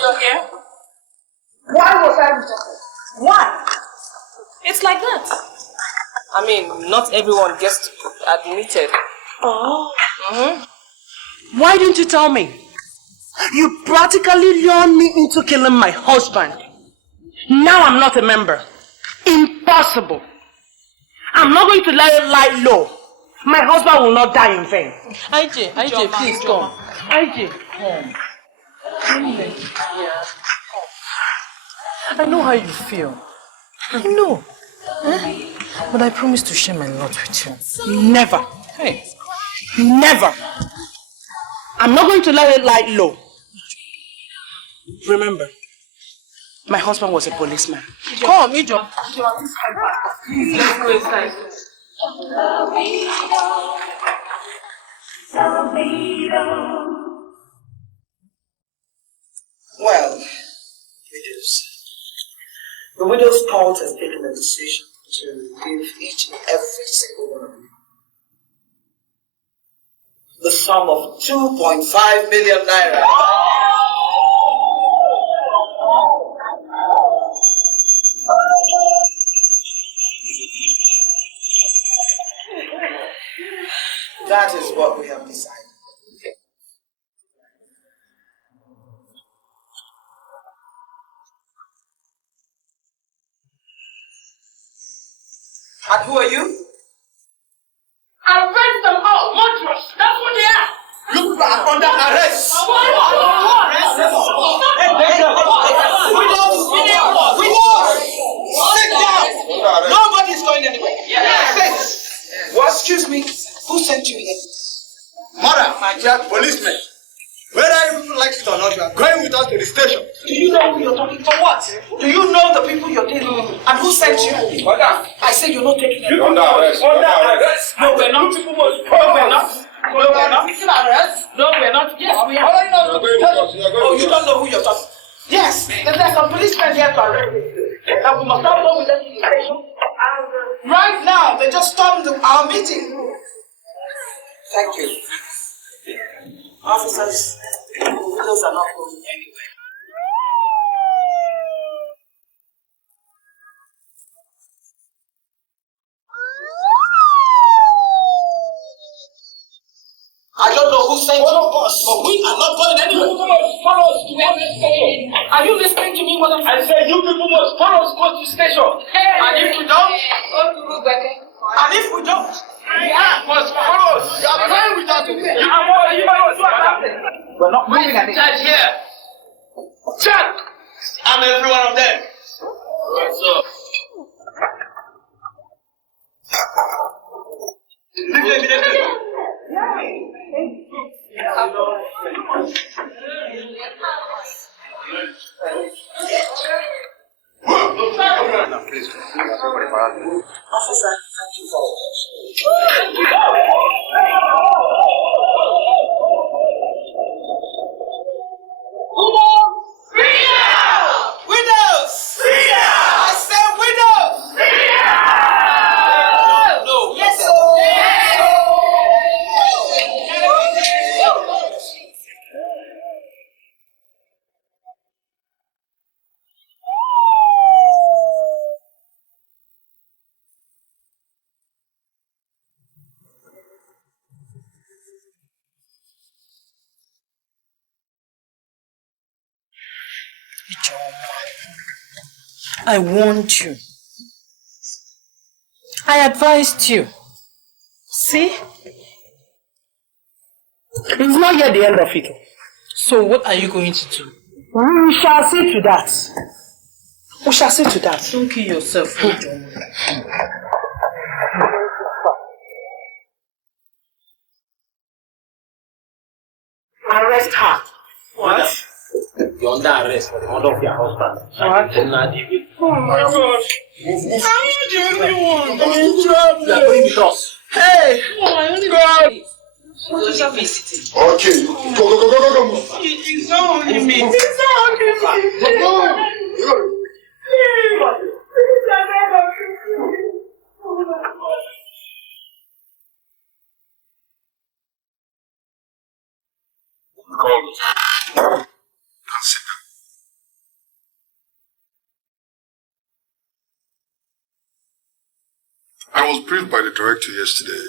You're here? Why was I rejected? Why? It's like that. I mean, not everyone gets admitted. Oh. Why didn't you tell me? You practically lured me into killing my husband. Now I'm not a member. Impossible. I'm not going to let it lie low. My husband will not die in vain. IJ, please come. IJ, Come. I know how you feel. I know. But I promise to share my lot with you. Never. Hey. Never. I'm not going to let it lie low. Remember, my husband was a policeman. Come, Ijo. Let's go inside. Well, widows. The Widows' Cult has taken a decision to give each and every single one of you the sum of 2.5 million naira. That is what we have decided. And who are you? Arrest them all, monstrous. That's what they are. You are under arrest. Sit down. Nobody's going anywhere. Yes. Well, excuse me. Who sent you here? Madam, my dear policeman. Whether you like it or not, you are going with us to the station. Do you know who you're talking to? For what? Do you know the people you're dealing with? And who sent you? Madam, I say you're not taking it. under arrest. Under arrest. No, we're not. No, we're not. No, we're not. No, we're not. Yes, we are. Oh, you don't know who you're talking to? Yes, there's some policemen here to arrest me. And we must not go with them to the station. Right now, they just stormed our meeting. Thank you. Officers, the widows are not going anywhere. I don't know who sent you, but we are not going anywhere. Follow us to every station. Are you listening to me? What I'm saying? I say you people must follow us go to the station. And if we don't, you must follow us. You are playing with us. we're not moving at it. Judge here. Judge. I'm every one of them. What's up? Leave them. Officer, thank you for Widows! I said widows! No. Yes, sir. I warned you. I advised you. See? It's not yet the end of it. So what are you going to do? We shall see to that. We shall see to that. Don't kill yourself, Ijo. Arrest her. What? You're under arrest for the murder of your husband. What? Oh my God. I'm not the only one. You are going with us. Hey! Oh my God! Okay. Go. It's not only me. Go. briefed by the director yesterday.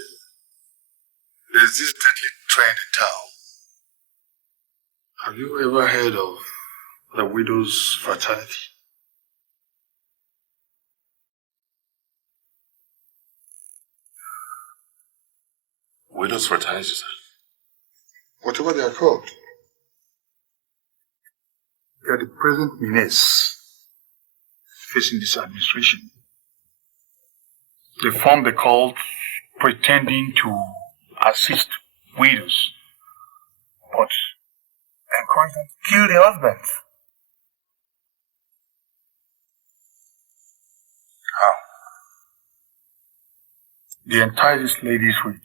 There's this deadly trend in town. Have you ever heard of the widows' fraternity? Widows fraternity, sir? Whatever they are called. They are the present menace facing this administration. They formed the cult pretending to assist widows, but encourage them to kill their husbands. How? They entice these ladies with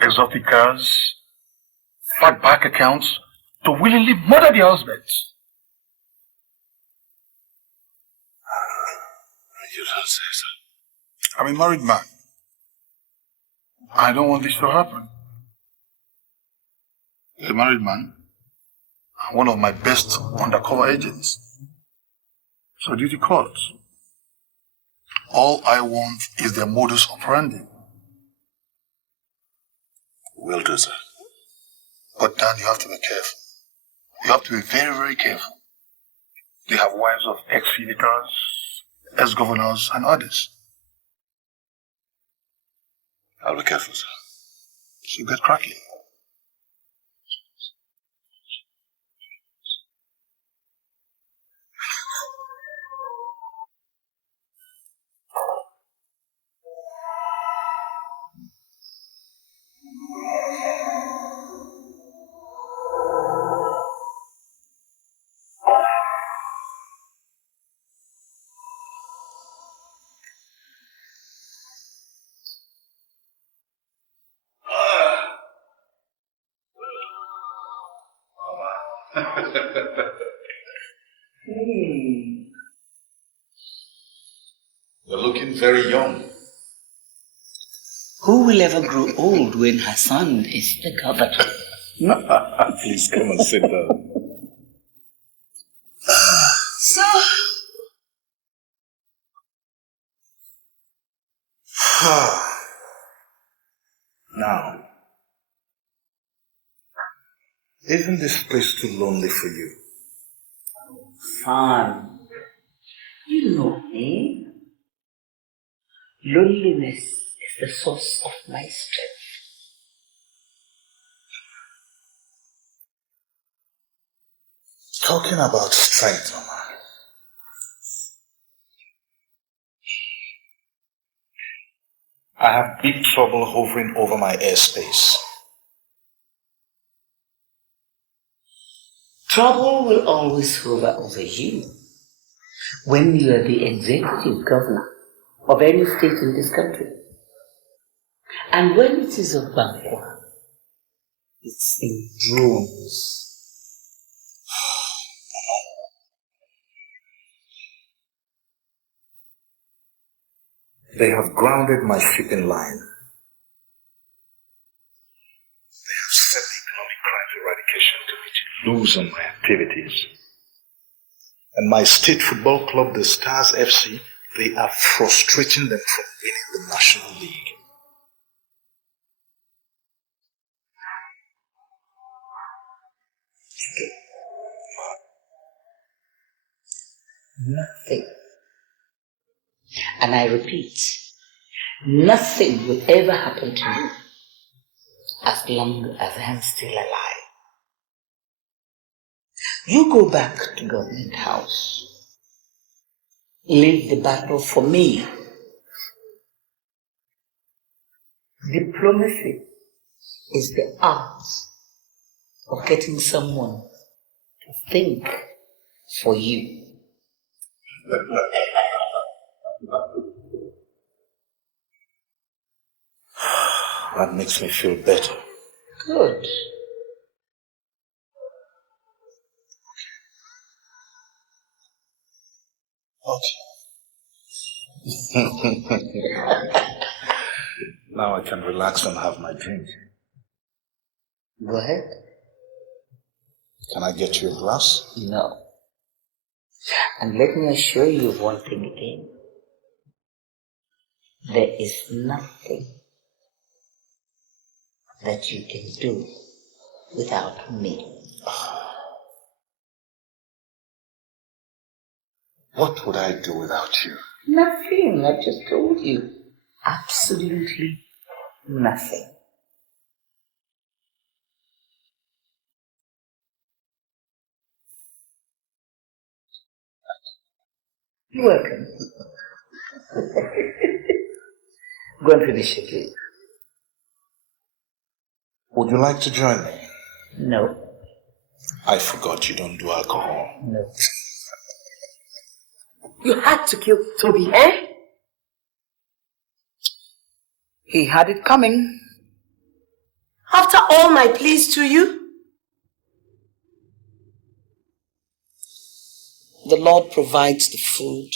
exotic cars, fat bank accounts, to willingly murder their husbands. You don't say so. I'm a married man. I don't want this to happen. As a married man, I'm one of my best undercover agents. So duty calls. All I want is their modus operandi. Will do, sir. But Dan, you have to be careful. You have to be very, very careful. They have wives of ex-senators, ex-governors, and others. I'll be careful, sir. So get cracking. You're looking very young. Who will ever grow old when her son is the governor? Please come and sit down. Now, isn't this place too lonely for you? Son, you know me. Loneliness is the source of my strength. Talking about strength, Mama. I have big trouble hovering over my airspace. Trouble will always hover over you when you are the executive governor of any state in this country. And when it is of Bangkok, it's in drones. They have grounded my shipping line. They have set the Economic Crimes Eradication Committee loose on my activities. And my state football club, the Stars FC, they are frustrating them from winning the National League. Nothing. And I repeat, nothing will ever happen to you as long as I'm still alive. You go back to Government House. Leave the battle for me. Diplomacy is the art of getting someone to think for you. That makes me feel better. Good. Now I can relax and have my drink. Go ahead. Can I get you a glass? No. And let me assure you of one thing again. there is nothing that you can do without me. What would I do without you? Nothing, I just told you. Absolutely nothing. You're welcome. Go and finish it, please. Would you like to join me? No. I forgot you don't do alcohol. No. You had to kill Toby, eh? He had it coming. After all my pleas to you? The Lord provides the food,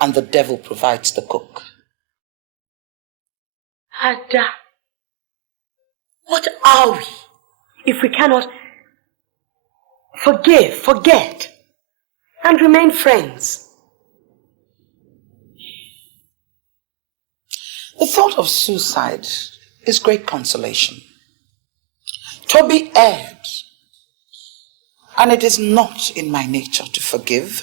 and the devil provides the cook. Ada, what are we if we cannot forgive, forget, and remain friends? The thought of suicide is great consolation. Toby erred, and it is not in my nature to forgive.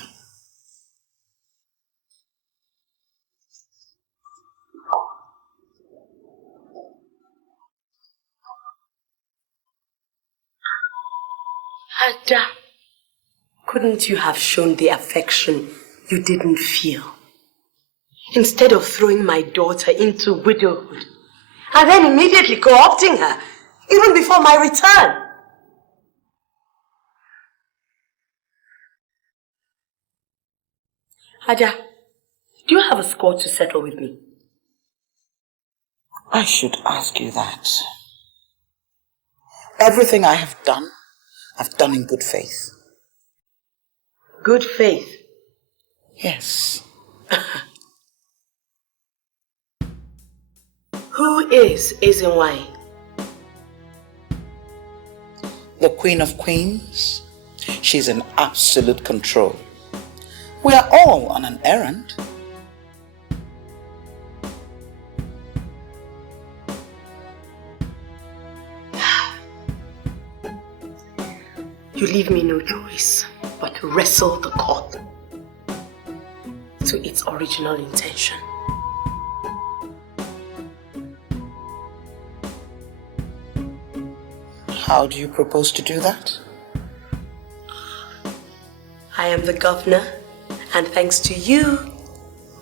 Ada, couldn't you have shown the affection you didn't feel? Instead of throwing my daughter into widowhood and then immediately co-opting her, even before my return. Ada, do you have a score to settle with me? I should ask you that. Everything I have done, I've done in good faith. Good faith? Yes. Who is Ezenwai? The Queen of Queens. She's in absolute control. We are all on an errand. You leave me no choice but to wrestle the court to its original intention. How do you propose to do that? I am the governor, and thanks to you,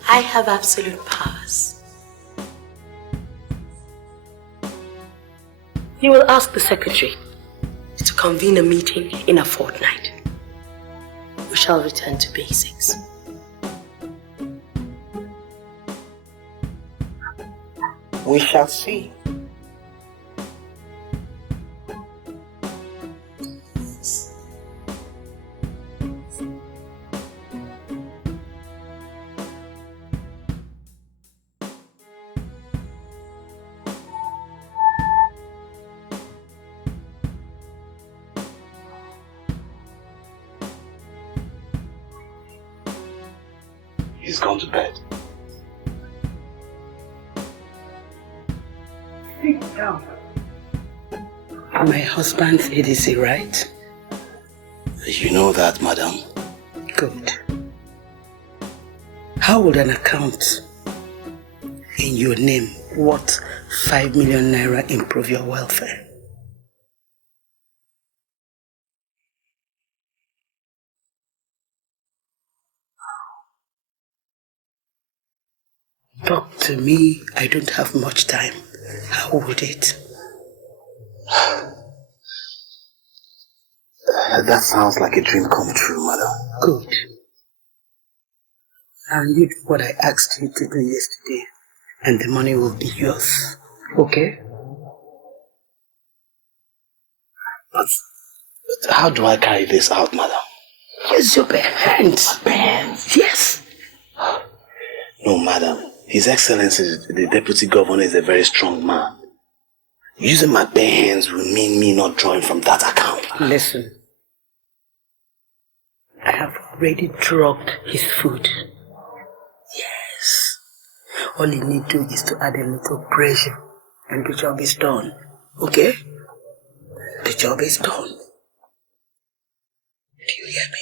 I have absolute powers. You will ask the secretary to convene a meeting in a fortnight. We shall return to basics. We shall see. He's gone to bed. Sit down. My husband's ADC, right? You know that, madam. Good. How would an account in your name worth 5 million naira improve your welfare? Talk to me. I don't have much time. How would it? That sounds like a dream come true, madam. Good. And you do what I asked you to do yesterday, and the money will be yours. Okay? But how do I carry this out, madam? Use your bare hands. Bare hands? Yes. No, madam. His Excellency, the Deputy Governor, is a very strong man. Using my bare hands will mean me not drawing from that account. Listen. I have already drugged his food. Yes. All you need to do is to add a little pressure and the job is done. Okay? The job is done. Do you hear me?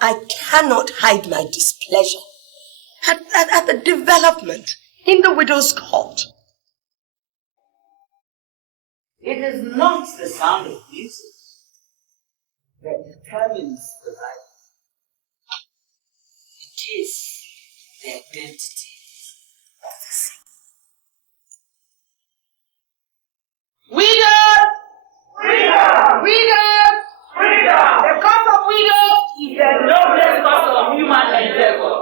I cannot hide my displeasure at the development in the widow's court. It is not the sound of music that determines the life. It is the identity of the singer. Widows! Freedom! Widows! Freedom! The cause of widows is the noblest cause of human endeavor.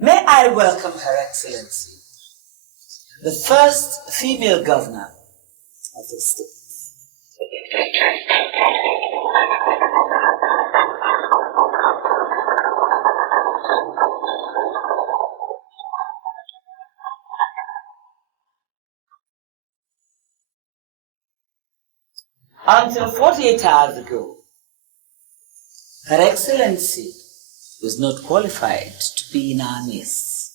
May I welcome Her Excellency, the first female governor of the state. Until 48 hours ago, Her Excellency was not qualified to be in our midst.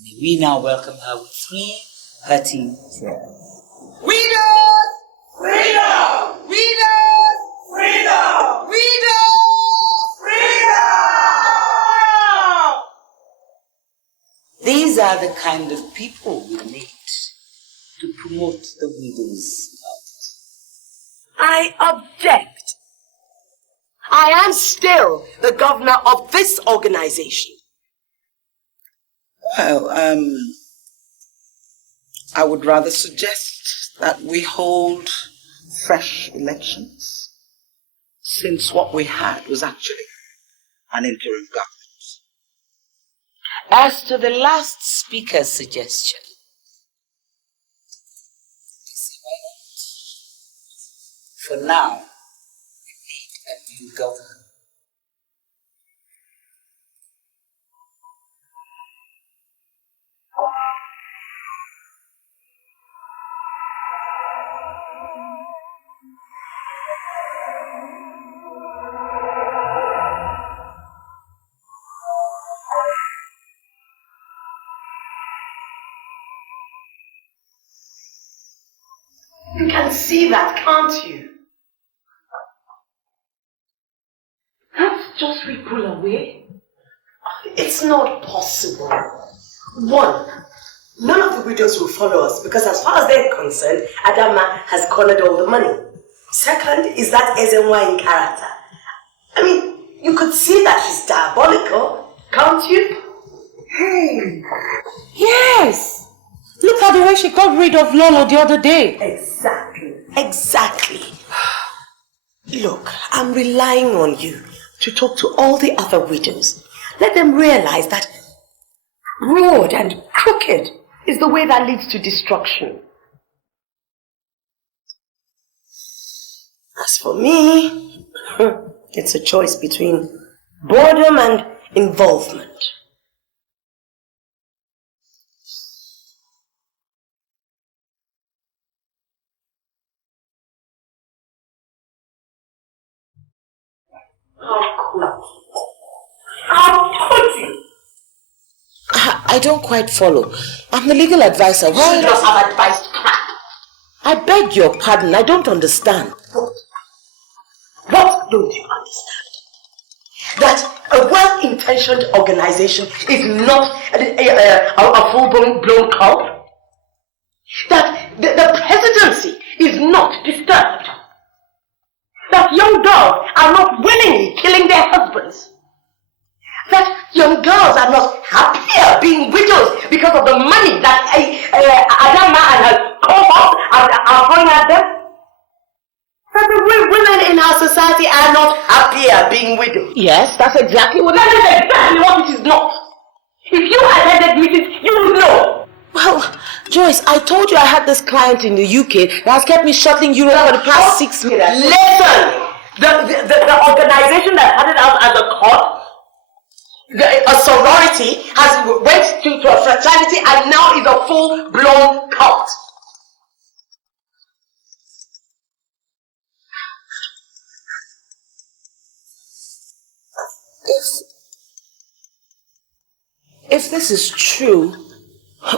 May we now welcome her with 3 hearty cheers. Widows! Freedom! Widows! Freedom! Widows! Freedom! These are the kind of people we need to promote the widows' cause. I object. I am still the governor of this organization. Well, I would rather suggest that we hold fresh elections, since what we had was actually an interim government. As to the last speaker's suggestion, for now, we need a new governor. You can see that, can't you? Can't just we pull away? It's not possible. 1, none of the widows will follow us because as far as they're concerned, Adama has cornered all the money. 2nd is that Ezenwa in character. I mean, you could see that she's diabolical, can't you? Hey! Yes! Look at the way she got rid of Lolo the other day. Exactly. Look, I'm relying on you to talk to all the other widows. Let them realize that broad and crooked is the way that leads to destruction. As for me, it's a choice between boredom and involvement. How cool. I told you. I don't quite follow. I'm the legal advisor. Why? You just have advised crap. I beg your pardon. I don't understand. What don't you understand? That a well-intentioned organization is not a full-blown cult? That the presidency is not disturbed? That young girls are not willingly killing their husbands? That young girls are not happier being widows because of the money that Adama and her cohorts are throwing at them? That the women in our society are not happier being widows? Yes, that's exactly what That is exactly what it is not. If you attended meetings, you would know. Well, Joyce, I told you I had this client in the UK that has kept me shuttling Europe for the past 6 months. Listen! The organization that started out as a cult, a sorority, went to a fraternity and now is a full-blown cult. If this is true,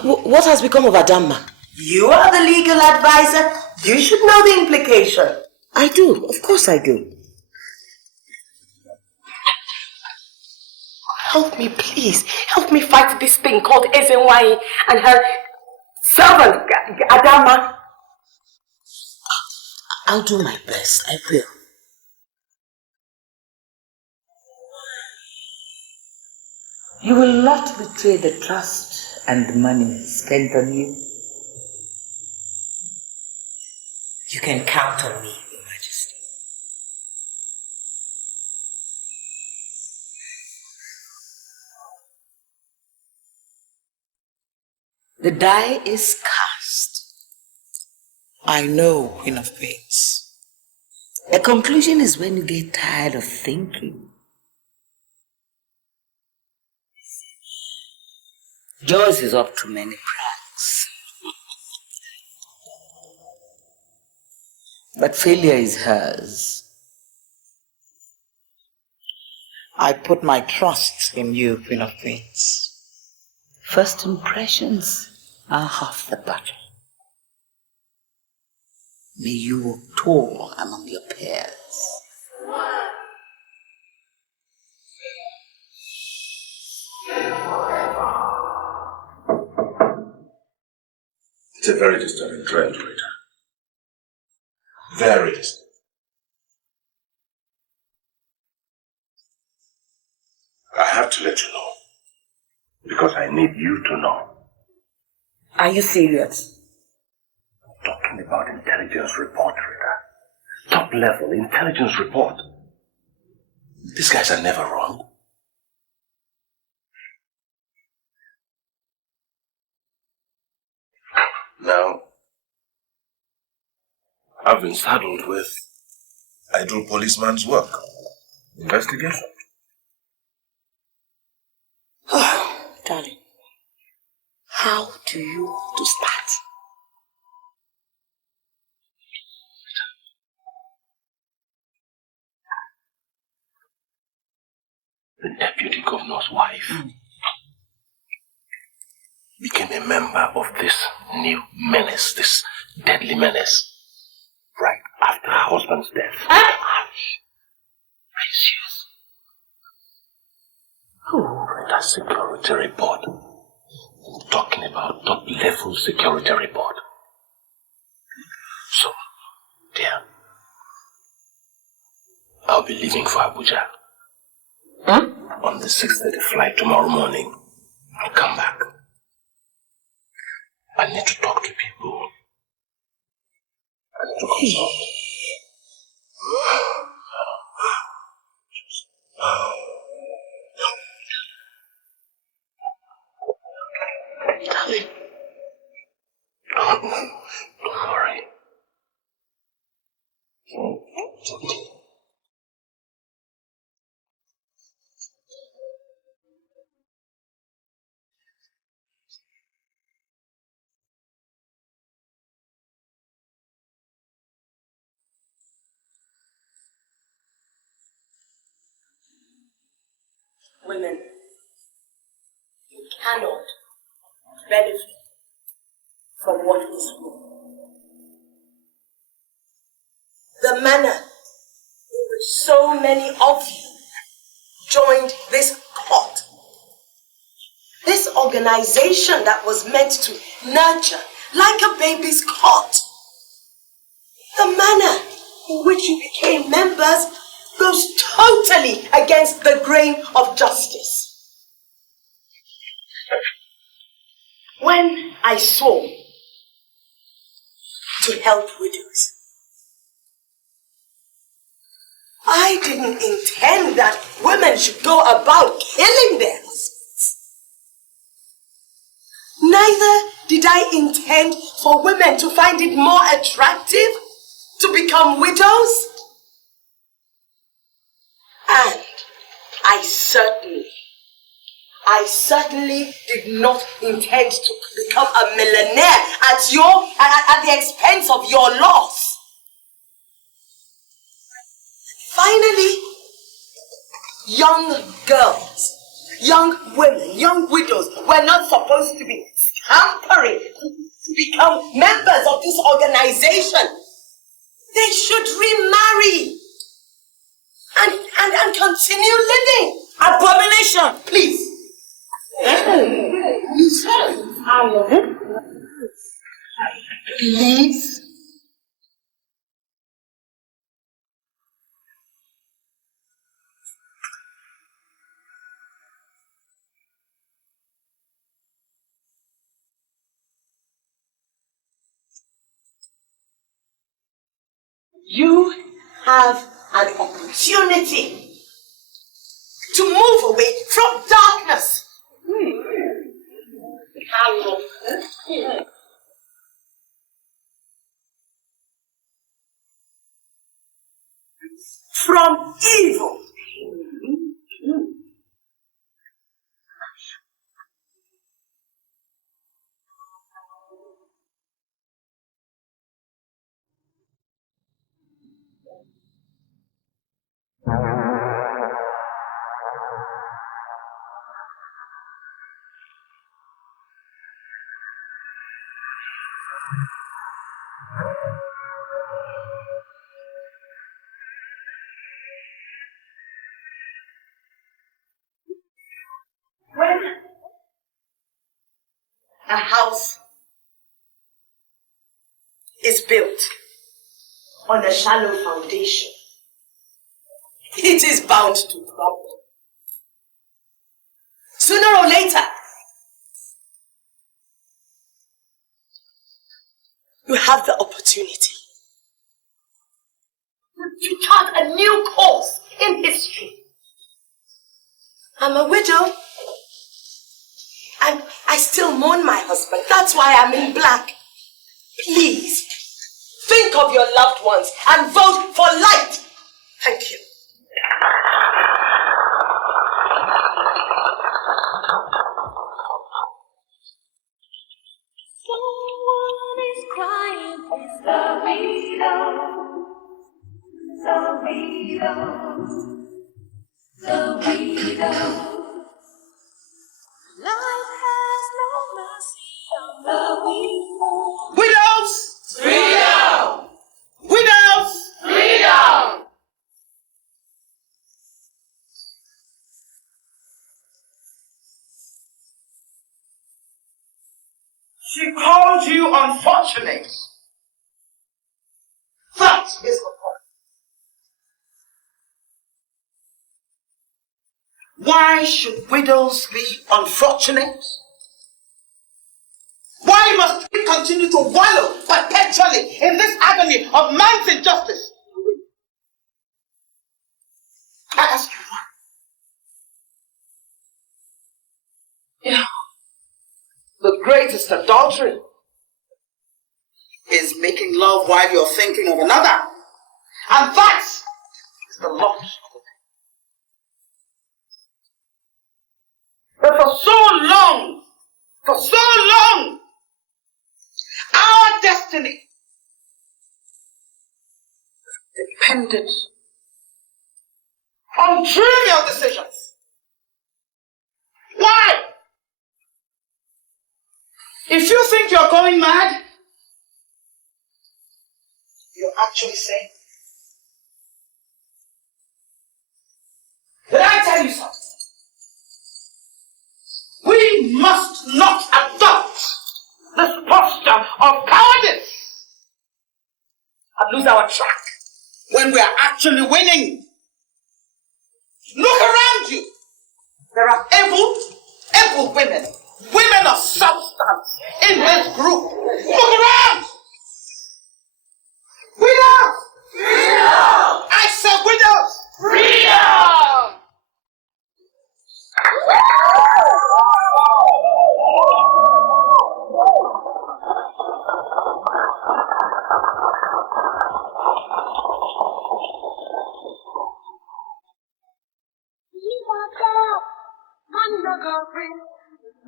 what has become of Adama? You are the legal advisor. You should know the implication. I do. Of course I do. Help me, please. Help me fight this thing called Ezenwai and her servant, Adama. I'll do my best. I will. You will not betray the trust and the money spent on you. You can count on me, Your Majesty. The die is cast. I know, Queen of Pains. A conclusion is when you get tired of thinking. Joyce is up to many pranks. But failure is hers. I put my trust in you, Queen of Pains. First impressions are half the battle. May you walk tall among your peers. It's a very disturbing trend, Rita. Very disturbing. I have to let you know. Because I need you to know. Are you serious? Talking about intelligence report, Rita. Top level intelligence report. These guys are never wrong. Now, I've been saddled with I do policeman's work. Investigation. Oh, darling. How do you want to start? The deputy governor's wife became a member of this new menace, this deadly menace, right after her husband's death. Precious. Oh, that security report. I'm talking about top-level security report. So, dear, I'll be leaving for Abuja. On the 6:30 flight tomorrow morning. I'll come back. I need to talk to people. I need to consult. Darling, Don't worry. Women, you cannot benefit from what is wrong. The manner in which so many of you joined this cult, this organization that was meant to nurture like a baby's cot, the manner in which you became members goes totally against the grain of justice. When I swore to help widows, I didn't intend that women should go about killing their husbands. Neither did I intend for women to find it more attractive to become widows. And I certainly did not intend to become a millionaire at the expense of your loss. Finally, young girls, young women, young widows were not supposed to be scampering to become members of this organization. They should remarry and continue living. Abomination! Please. Please. You have an opportunity to move away from darkness. From evil. When a house is built on a shallow foundation, it is bound to crumble. Sooner or later, you have the opportunity to chart a new course in history. I'm a widow, and I still mourn my husband. That's why I'm in black. Please, think of your loved ones and vote for light. Thank you. Someone is crying, it's the widow. Life has no mercy on the widow. Widows! Freedom! Widows! Freedom! She called you unfortunate. That is the point. Why should widows be unfortunate? Why must we continue to wallow perpetually in this agony of man's injustice? I ask you why. Yeah. The greatest adultery is making love while you're thinking of another. And that is the lot of it. But for so long, our destiny depended on trivial decisions. Why? If you think you're going mad, you're actually sane. Did I tell you something? We must not adopt this posture of cowardice and lose our track when we are actually winning. Look around you. There are able women of substance in this group. Look around. Widows! Freedom! I said widows! Freedom!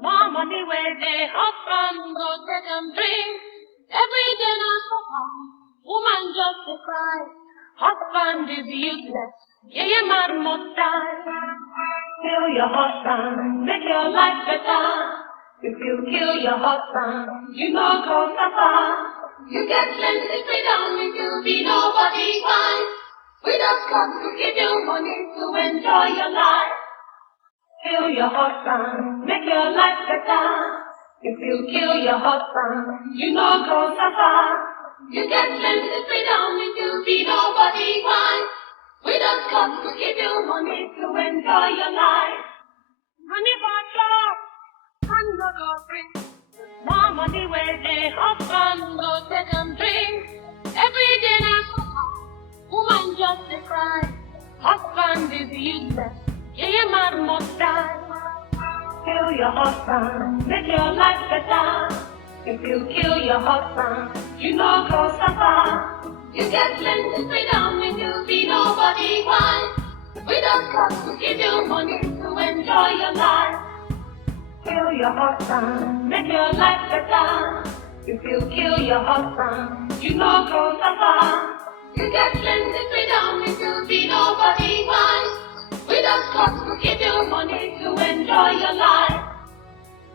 More money where they husband go take and drink. Every day now woman just a cry. Husband is useless. Yeah, man must die. Kill your husband, make your life better. If you kill your husband, you know go suffer. You get plenty freedom if you be nobody fine. We just come to give you money to enjoy your life. Kill your husband, make your life better. If you kill your husband, you know go suffer. You get plenty freedom if you be nobody fine. We just come to give you money to enjoy your life. Money for job, and no go free. More money where they husband go take and drink. Every day now, woman just a cry. Husband is useless. Yeah, man must die. Kill your husband, make your life better. If you kill your husband, you know go suffer. You get plenty freedom if you be nobody fine. We just come to give you money to enjoy your life. Kill your husband, make your life better. If you kill your husband, you know go suffer. You get plenty freedom if you be nobody fine. We just come to give you money to enjoy your life.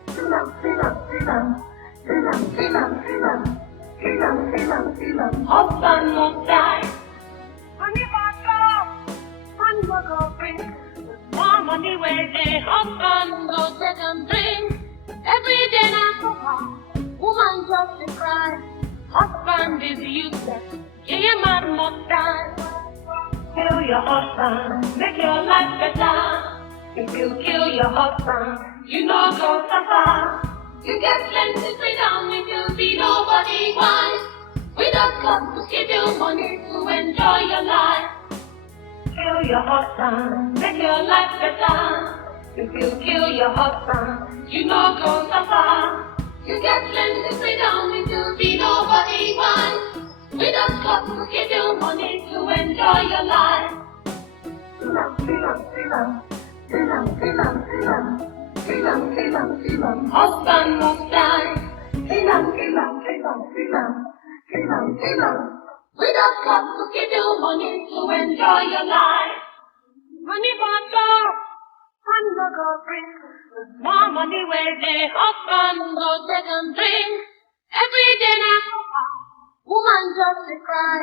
Freedom, freedom, freedom. Freedom, freedom, freedom. Freedom, freedom, freedom. Husband must die. Money for job, and no go free. More money where they husband go take and drink. Every day now suffer, woman just a cry. Husband is useless, yeah, man must die. Kill your husband, make your life better. If you kill your husband, you know go suffer. You get plenty freedom if you be nobody wise. We just come to give you money to enjoy your life. Kill your husband, make your life better. If you kill your husband, you know go suffer. You get plenty freedom if you be nobody wise. We just come to give you money to enjoy your life. Freedom, freedom, freedom. Freedom, freedom, freedom. Freedom, freedom, freedom. Husband must die. Freedom, freedom, freedom, freedom. Freedom, freedom. We just come to give you money to enjoy your life. Money for job, and no go free. More money where they husband go take and drink. Every day now, woman just a cry.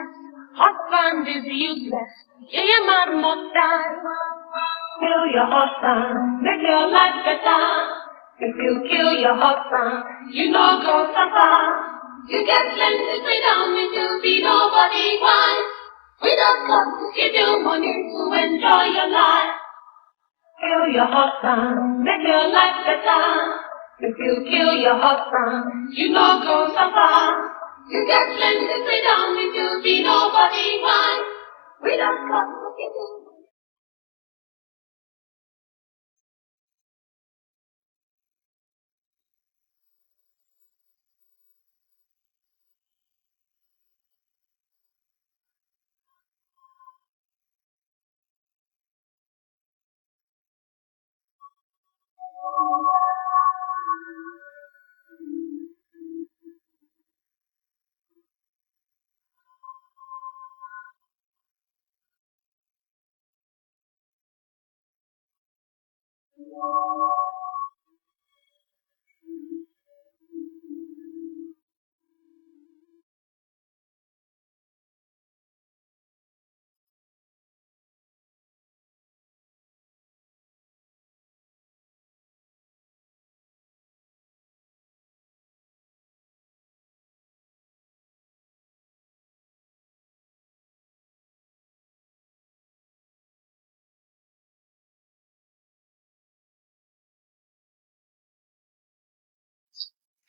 Husband is useless, yeah, man must die. Kill your husband, make your life better. If you kill your husband, you know go suffer. You get plenty freedom if you be nobody wise. We just come to give you money to enjoy your life. Kill your husband, make your life better. If you kill your husband, you know go suffer. You get plenty freedom if you be nobody wise. We just come to give you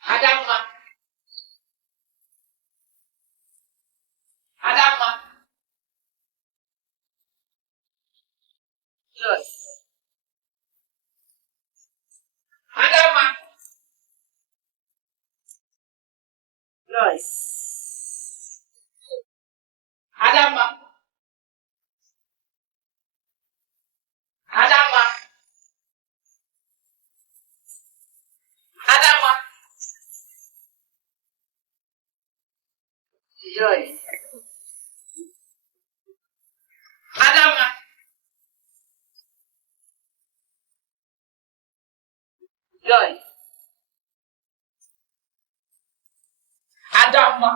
Adama. Adama. Yes. Adama. Yes. Adama. Adama. Adama. Joyce. Adama. Joyce. Adama.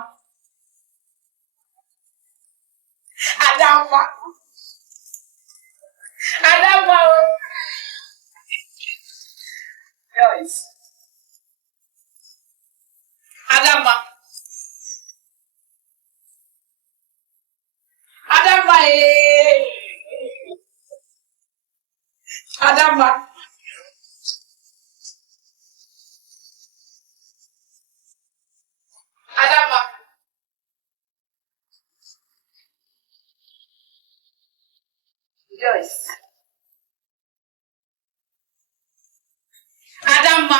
Adama. Adama. Joyce. Adama. Adama. Adama. Adama. Joyce. Adama.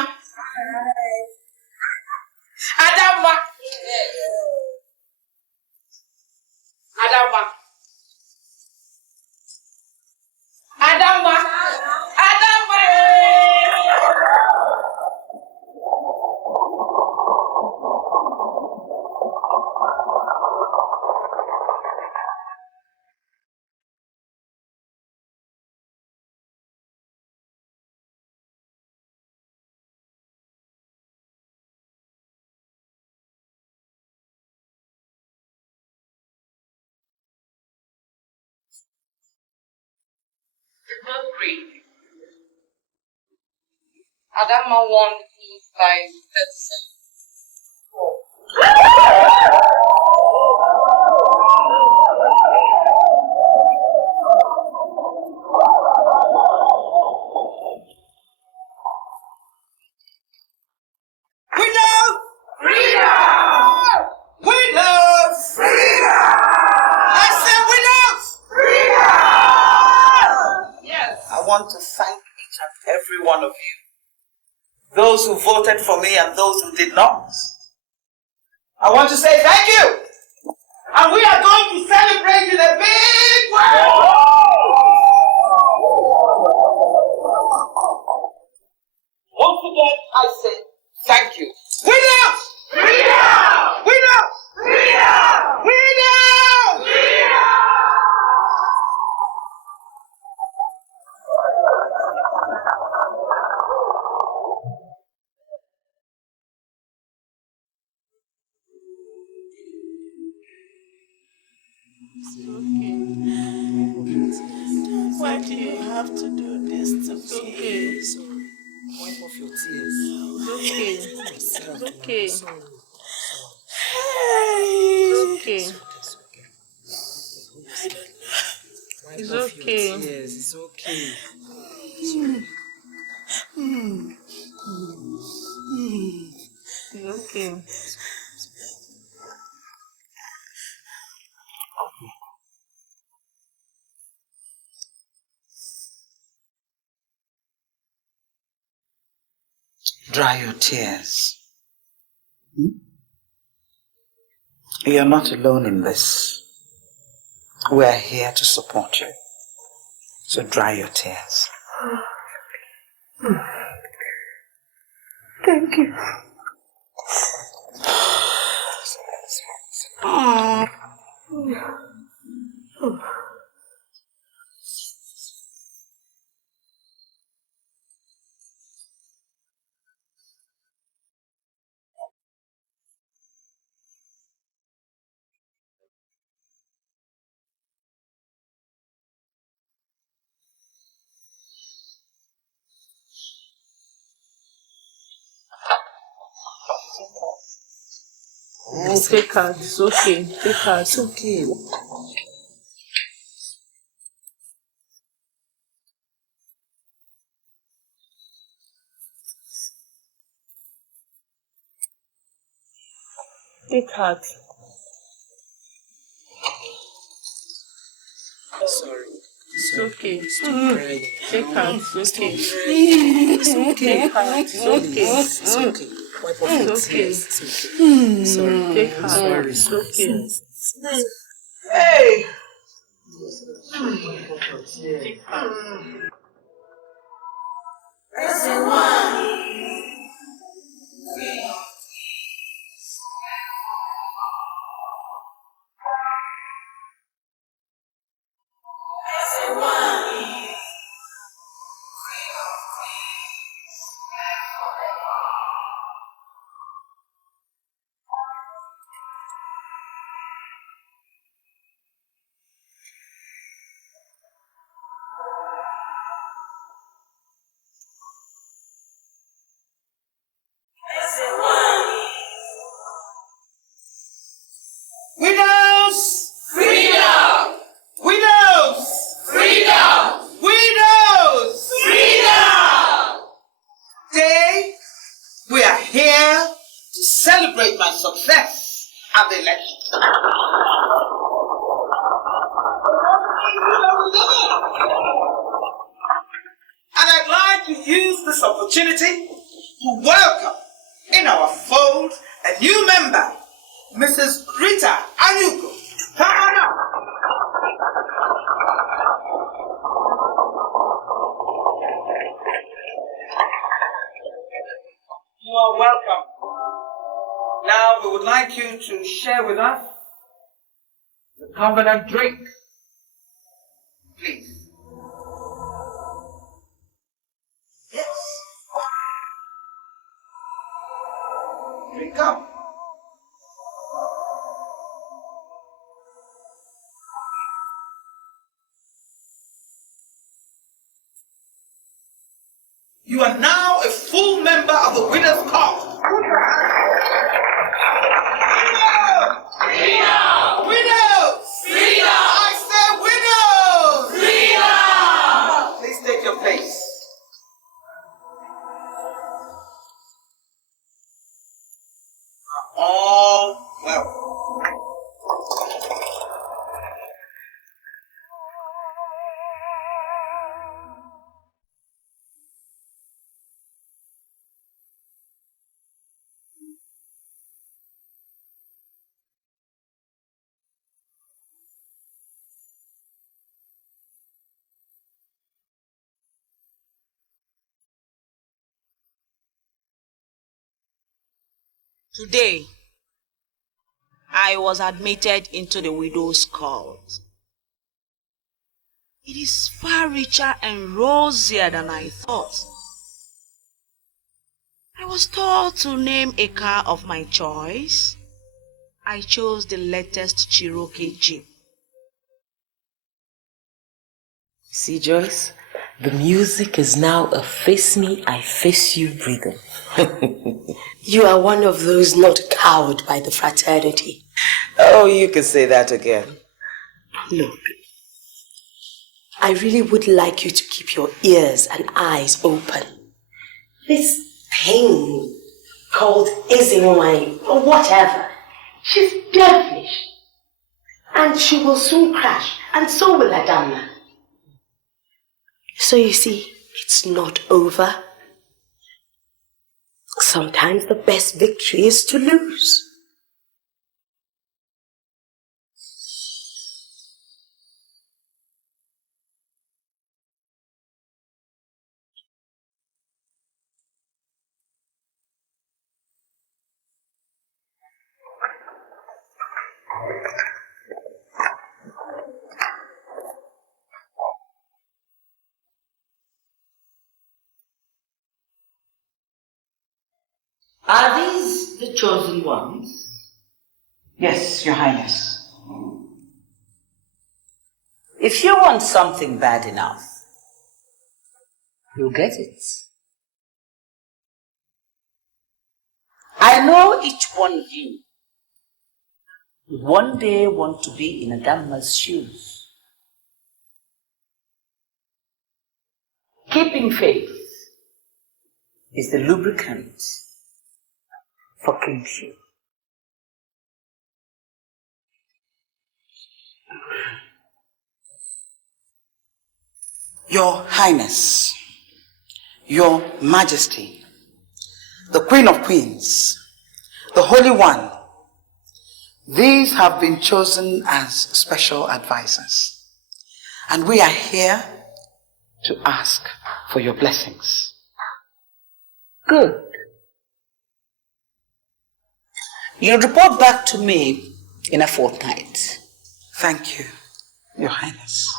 Adama. Adama. Adama. Adama. Bukky. Adama won by 34. Widows! Freedom! Widows! Freedom! I said widows! Freedom! Yes. I want to thank each and every one of you. Those who voted for me and those who did not. I want to say thank you. And we are going to celebrate in a big way. Once again, I say thank you. Widows! Freedom! Widows! Freedom! Freedom! Freedom! Why do you have to do this to me? Okay. Wipe off your tears. Okay. Okay. Okay. Wipe off your tears. It's okay. It's okay. Dry your tears. You're not alone in this. We're here to support you. So dry your tears. Thank you. Oh. Take out. It's okay. Take out. It's okay. Take out. Sorry. It's okay. Stop crying. Take out. It's okay. It's okay. Take out. It's okay. It's okay. Wipe off your It's okay. tears. It's okay. Sorry. Take out. Sorry. It's okay. Hey! Widows! Freedom! Widows! Freedom! Widows! Freedom! Today, we are here to celebrate my success at the election. And I'd like to use this opportunity to welcome in our fold a new member, Mrs. Rita Anyuko. Come on up. You are welcome. Now we would like you to share with us the covenant drink. Please. Yes. Drink up. You are now a full member of the Winners' Cause. Freedom! Widows! Freedom! I say widows! Freedom! Please take your place. All well. Today, I was admitted into the widow's cult. It is far richer and rosier than I thought. I was told to name a car of my choice. I chose the latest Cherokee Jeep. See, Joyce, the music is now a face me, I face you rhythm. You are one of those not cowed by the fraternity. Oh, you can say that again. Look, I really would like you to keep your ears and eyes open. This thing called Ezinwai or whatever, she's devilish. And she will soon crash, and so will Adama. So you see, it's not over. Sometimes the best victory is to lose. The chosen ones? Yes, Your Highness. If you want something bad enough, you'll get it. I know each one of you would one day want to be in a Dhamma's shoes. Keeping faith is the lubricant for kingship. Your Highness, Your Majesty, the Queen of Queens, the Holy One, these have been chosen as special advisors. And we are here to ask for your blessings. Good. You'll report back to me in a fortnight. Thank you, Your Highness.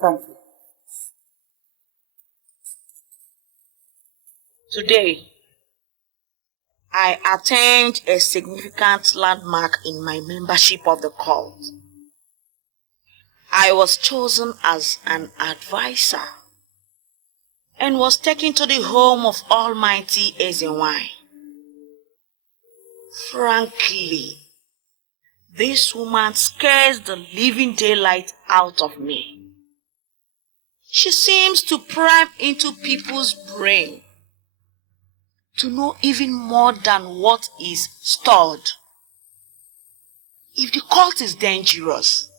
Thank you. Today, I attained a significant landmark in my membership of the cult. I was chosen as an advisor and was taken to the home of Almighty Ajayi. Frankly, this woman scares the living daylight out of me. She seems to pry into people's brain to know even more than what is stored. If the cult is dangerous,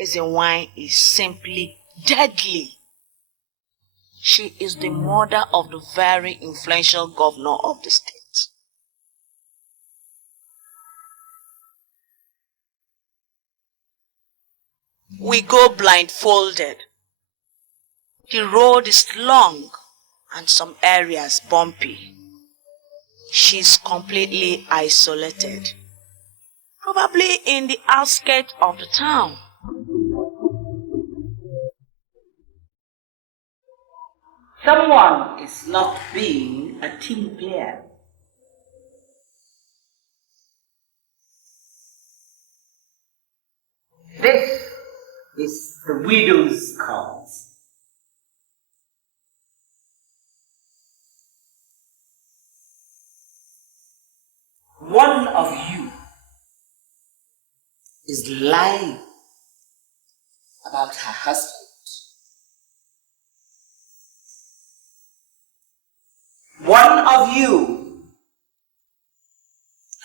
Ajayi is simply deadly. She is the mother of the very influential governor of the state. We go blindfolded. The road is long and some areas bumpy. She's completely isolated, probably in the outskirts of the town. Someone is not being a team player. This is the widow's cause. One of you is lying about her husband. One of you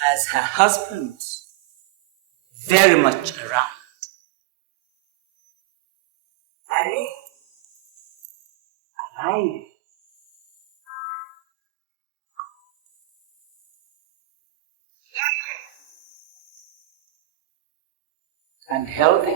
has her husband very much around. Alive. And healthy.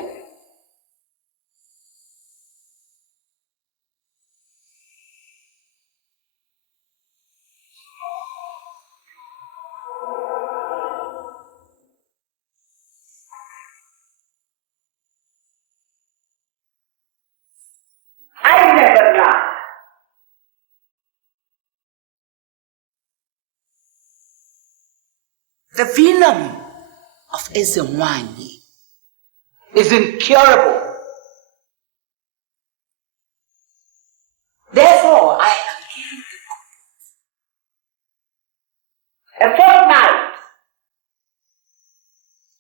I never lie. The venom of Ajayi is incurable. Therefore, I am giving you a fortnight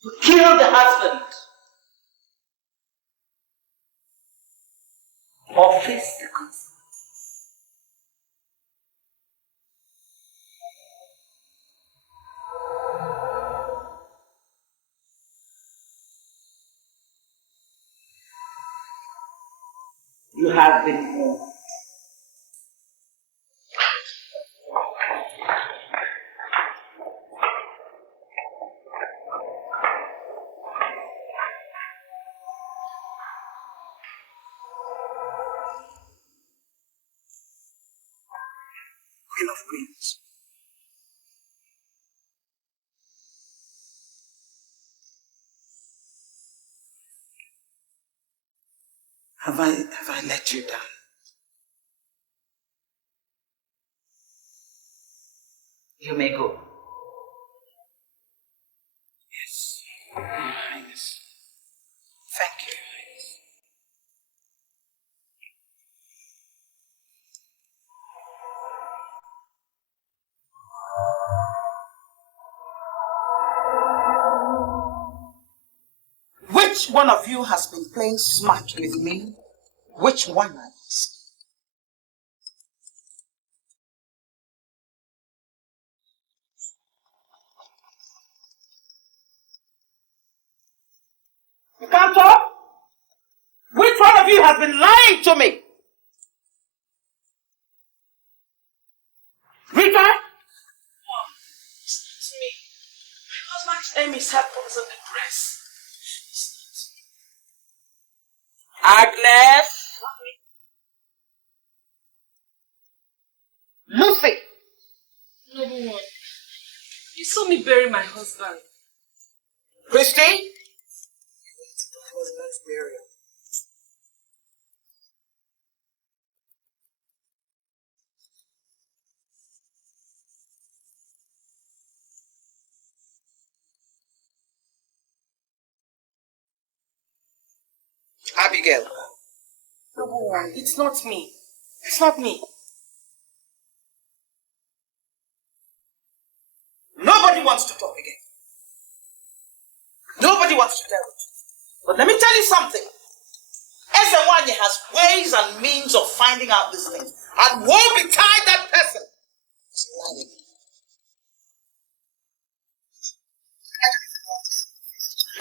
to kill the husband or face the consequences. You have been warned. Queen of Queens. Have I let you down? You may go. Yes, Your Highness. Thank you, Your Highness. Which one of you has been playing smart with me? Which one, I ask? You can't talk? Which one of you has been lying to me? Rita? It's me. My husband's name is Headphones in the press. Agnes? Lucy? No one. You saw me bury my husband. Christy? Husband's burial. Abigail? It's not me. It's not me. Nobody wants to talk again. Nobody wants to tell it. But let me tell you something. Ezewanye has ways and means of finding out these things. And woe betide that person.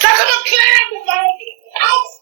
That's not clear, out.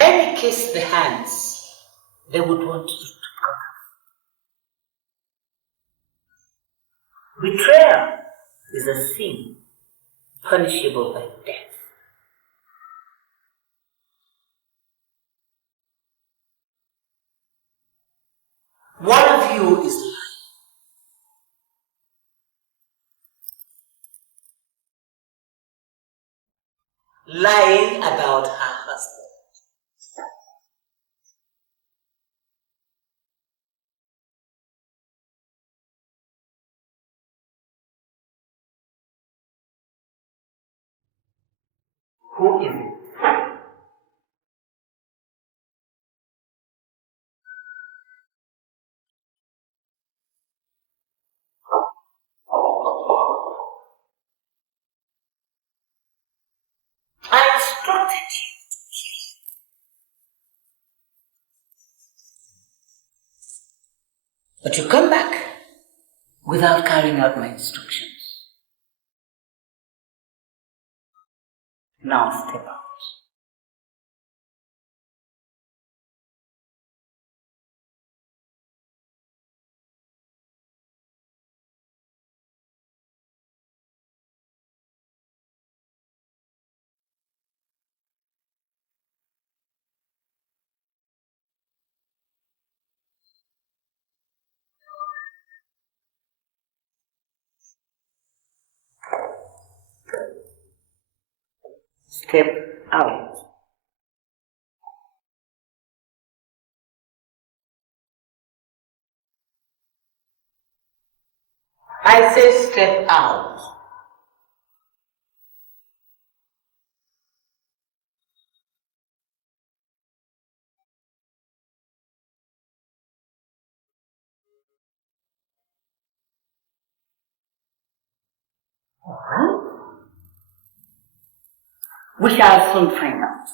Many kiss the hands they would want to cut off. Betrayal is a sin punishable by death. One of you is lying about her husband. Who is it? I instructed you. But you come back without carrying out my instructions. Now step out. Step out. I say step out. We shall soon find out.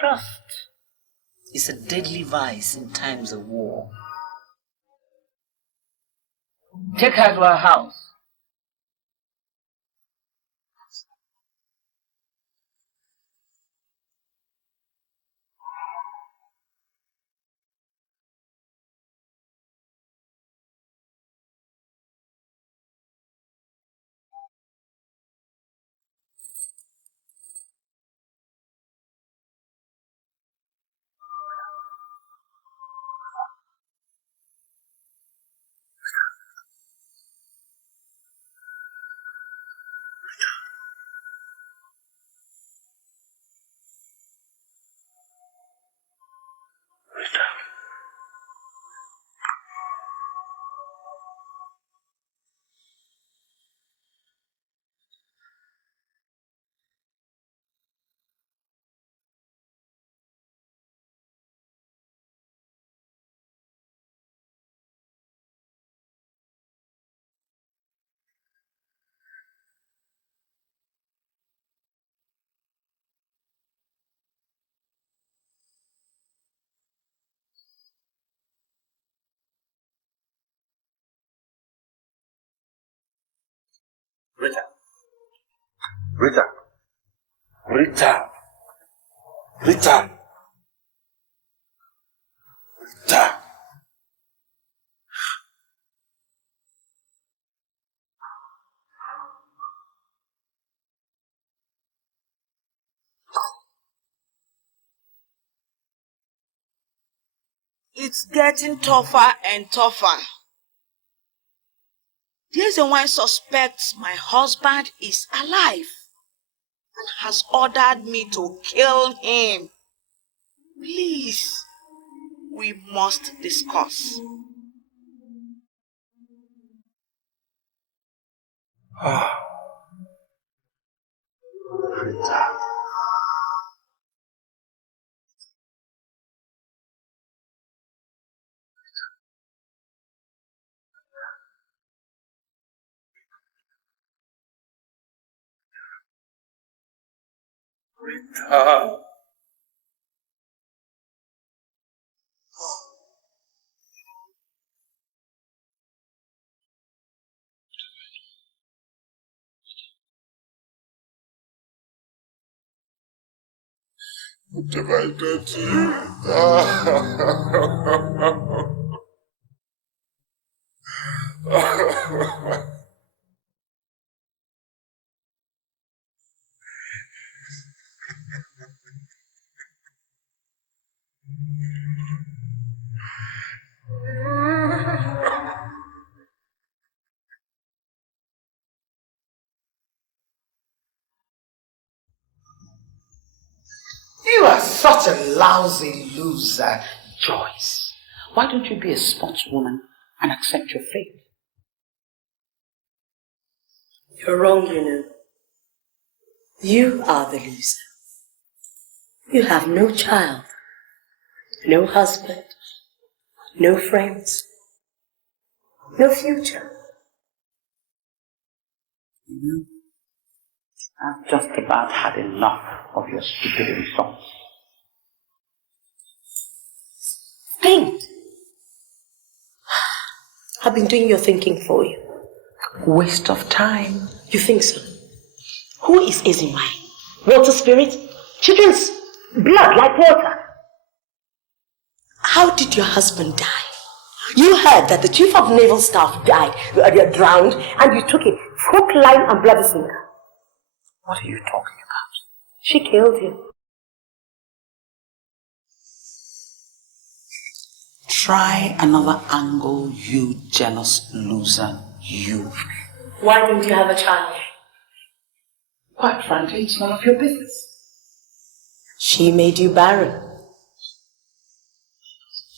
Trust is a deadly vice in times of war. Take her to her house. Rita. Rita. Rita. Rita. Rita. It's getting tougher and tougher. There's a one suspects my husband is alive and has ordered me to kill him. Please, we must discuss. Rita. Rita. What have I done to you? You are such a lousy loser, Joyce, why don't you be a sportswoman and accept your fate? You're wrong, you know. You are the loser. You have no child, no husband, no friends, no future. I've just about had enough of your stupid insults. Think. I've been doing your thinking for you. Waste of time. You think so? Who is Ezinwai? Water spirit? Children's blood like water. How did your husband die? You heard that the chief of naval staff died, drowned, and you took it hook, line, and bloody sinker. What are you talking about? She killed him. Try another angle, you jealous loser, you. Why didn't you have a child? Quite frankly, it's none of your business. She made you barren.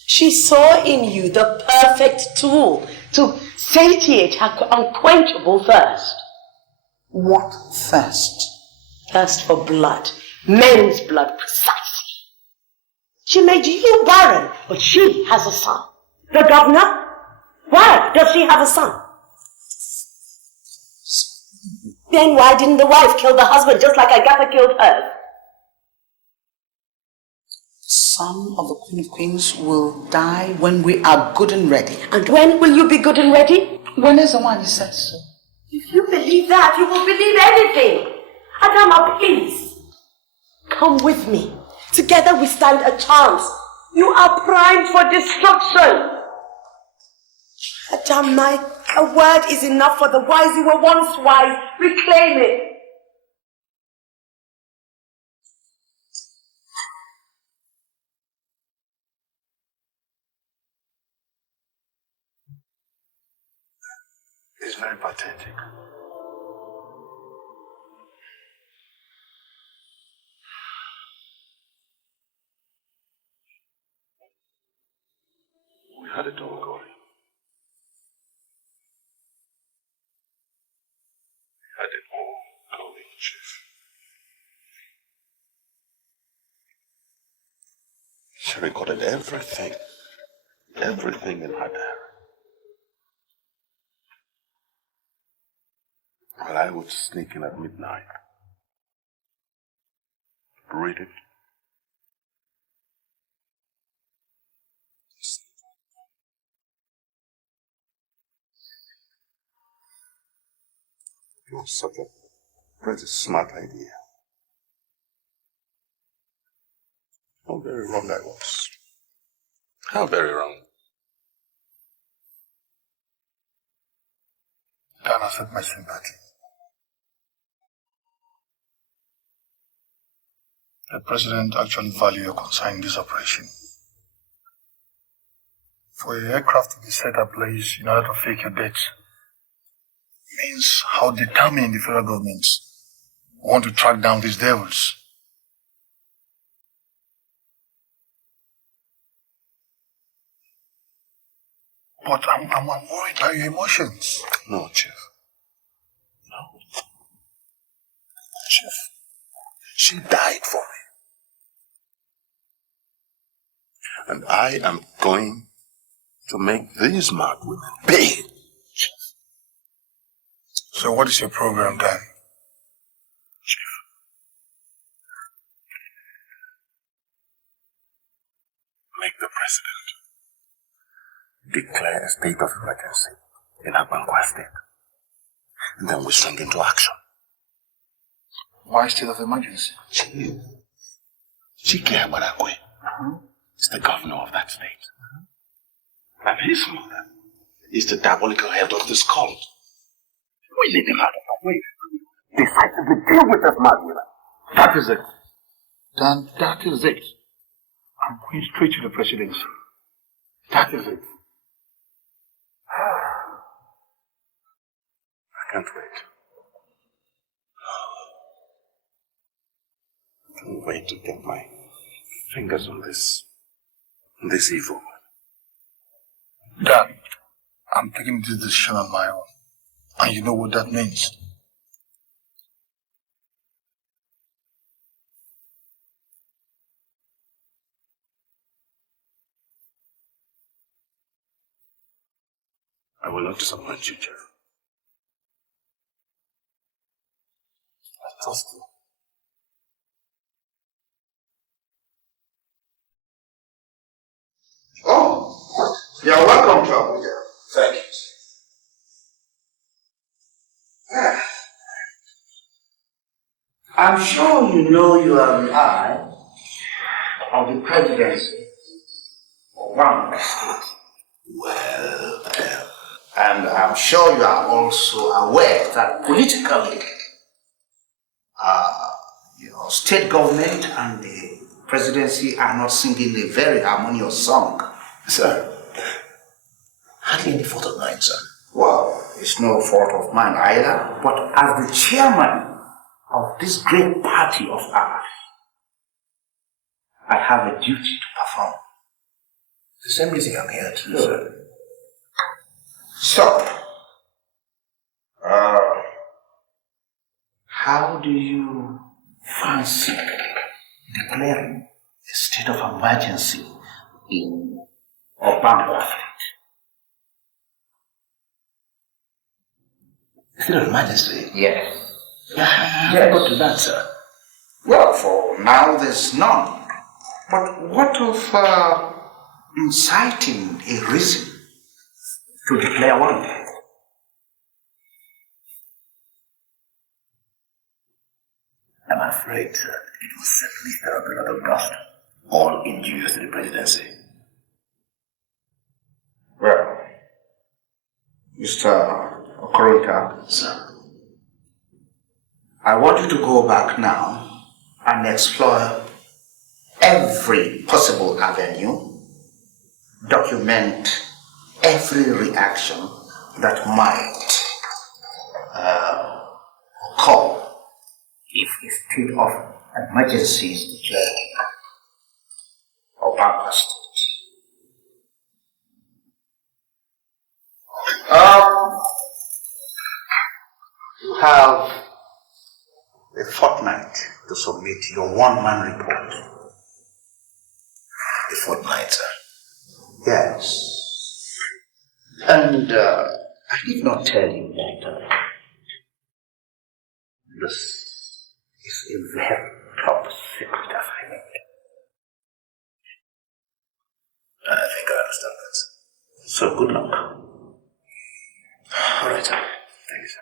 She saw in you the perfect tool to satiate her unquenchable thirst. What thirst? Thirst for blood. Men's blood, precisely. She made you barren, but she has a son. The governor? Why does she have a son? Then why didn't the wife kill the husband just like Agatha killed hers? son of the Queen of Queens will die when we are good and ready. And when will you be good and ready? When is the one says so? If you believe that, you will believe anything. Adama, please. Come with me. Together we stand a chance. You are primed for destruction. Adama, a word is enough for the wise. You were once wise. Reclaim it. It's very pathetic. We had it all going. We had it all going, Chief. She recorded everything in her diary. While I would sneak in at midnight, read it, it was such a pretty smart idea. How very wrong I was. How very wrong. Dan, accept my sympathy. The president actually values your concern in this operation. For a aircraft to be set ablaze in order to fake your death means how determined the federal government want to track down these devils. But I'm worried by your emotions. No, Chief. No. Chief, she died for me. And I am going to make these mad women pay. So what is your program, Dan? Chief. Make the president declare a state of emergency in Abankwa State. And then we spring into action. Why state of emergency? Chief. Chike Barakwe is the governor of that state. And his mother is the diabolical head of this cult. We need him out of our way. Decisively deal with this mad woman. That is it. Dan, that is it. I'm going straight to the presidency. That is it. I can't wait. I can't wait to get my fingers on this evil one. Dan, I'm taking this decision on my own. And you know what that means. I will not disappoint you, Jeff. I trust you. Oh, you're welcome to Abuja. Thank you. I'm sure you know you are the eye of the presidency of one state. Well, and I'm sure you are also aware that politically, your state government and the presidency are not singing a very harmonious song. Sir, hardly any fault of mine, sir. Well, it's no fault of mine either, but as the chairman of this great party of ours, I have a duty to perform. The same reason I'm here too, sir. So, how do you fancy declaring a state of emergency in Obanwa State? State of emergency? Yes. Yeah, go to that, sir. Well, for now there's none. But what of inciting a reason to declare one? I'm afraid, sir, it will certainly stir up a lot of dust, all injurious to the presidency. Well, Mr. Onyeka, sir, I want you to go back now and explore every possible avenue, document every reaction that might occur if a state of emergency is declared or bankruptcy. You have a fortnight to submit your one-man report. a fortnight, sir. Yes. And I did not tell you that this is a very top secret assignment. I think I understand that, sir. So good luck. All right, sir. Thank you, sir.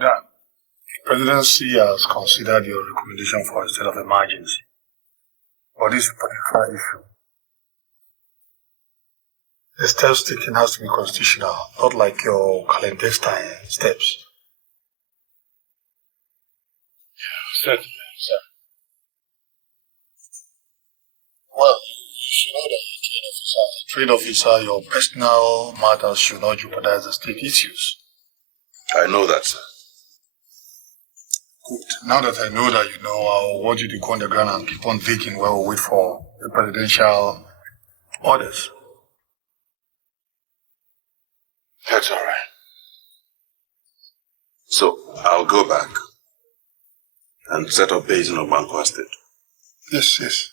Dan, the presidency has considered your recommendation for a state of emergency. But this is a particular issue. The steps taken has to be constitutional, not like your clandestine steps. Certainly, sir. Well, you should know that as a trade officer, your personal matters should not jeopardize the state issues. I know that, sir. Good. Now that I know that you know, I want you to go on the ground and keep on digging while we wait for the presidential orders. That's all right. So, I'll go back and set up base in Obankwa State. Yes, yes.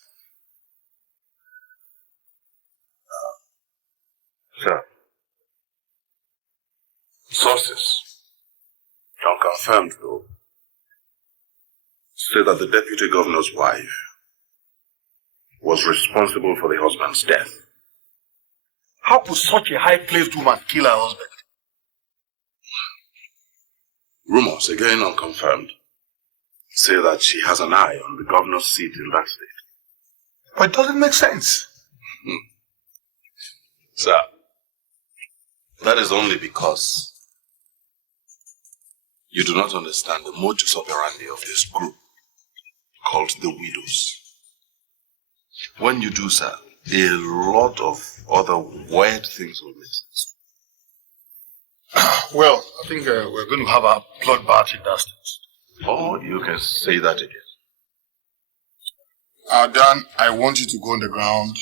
Sir, sources, unconfirmed though, say that the deputy governor's wife was responsible for the husband's death. How could such a high-placed woman kill her husband? Rumors, again unconfirmed, say that she has an eye on the governor's seat in that state. But it doesn't make sense. Sir, that is only because you do not understand the modus operandi of this group called the widows. When you do, sir, a lot of other weird things will make sense. Well, I think we're going to have a bloodbath in that state. Oh, you can say that again. Dan, I want you to go on the ground.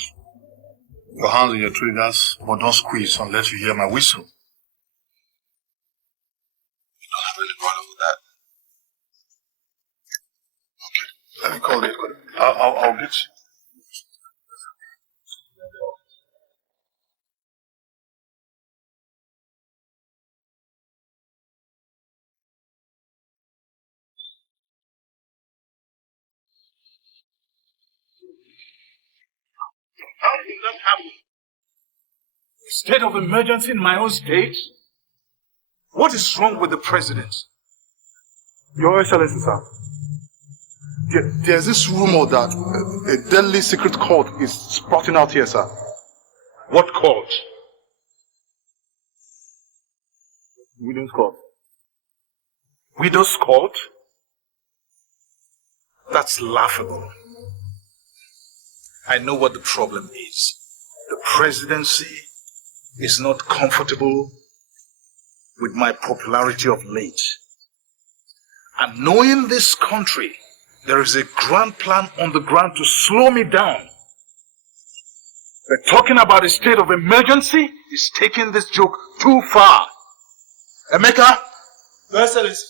Your hands on your triggers, but don't squeeze unless you hear my whistle. You don't have any problem with that. Okay, let me call it. I'll get you. How did that happen? State of emergency in my own state? What is wrong with the president? Your Excellency, sir. There's this rumor that a deadly secret cult is sprouting out here, sir. What cult? Widow's cult. Widow's cult? That's laughable. I know what the problem is. The presidency is not comfortable with my popularity of late. And knowing this country, there is a grand plan on the ground to slow me down. They're talking about a state of emergency is taking this joke too far. Emeka? Yes, Excellency.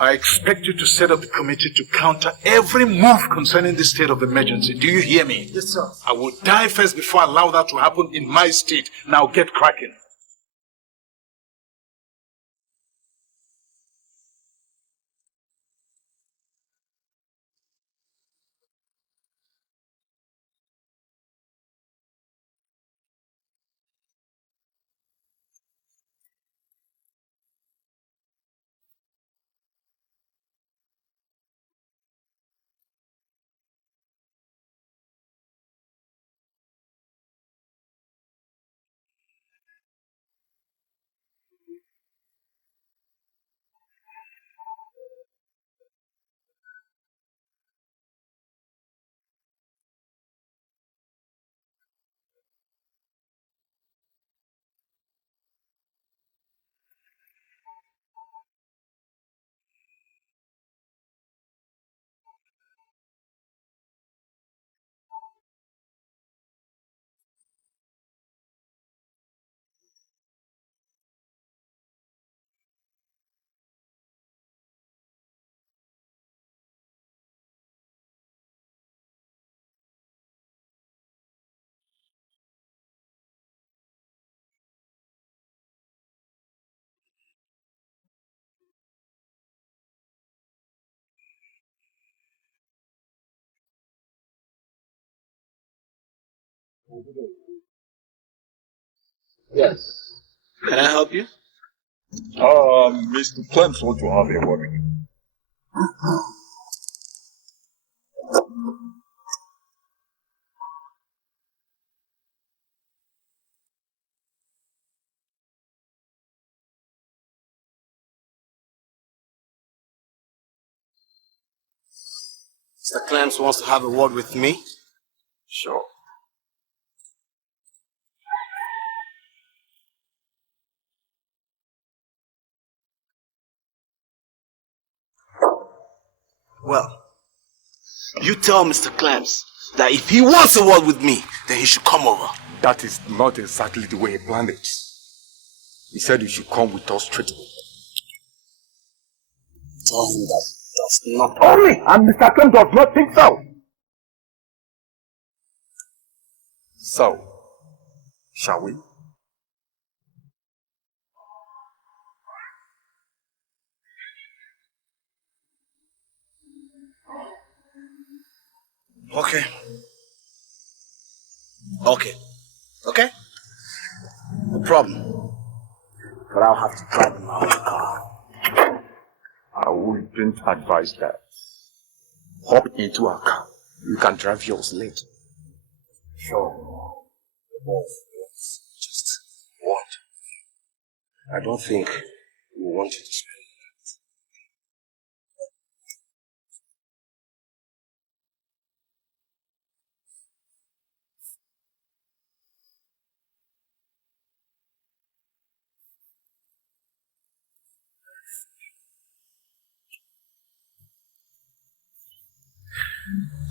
I expect you to set up a committee to counter every move concerning the state of emergency. Do you hear me? Yes, sir. I will die first before I allow that to happen in my state. Now get cracking. Yes. Can I help you? Mr. Clemens wants to have a word with you. Mr. Clemens wants to have a word with me? Sure. Well, you tell Mr. Clemens that if he wants a word with me, then he should come over. That is not exactly the way he planned it. He said you should come with us straight away. Tell him that does not... Only! And Mr. Clemens does not think so! So, shall we? Okay. Okay? No problem. But I'll have to drive in my own car. I wouldn't advise that. Hop into a car. You can drive yours later. Sure. Just what? I don't think we want you to spend.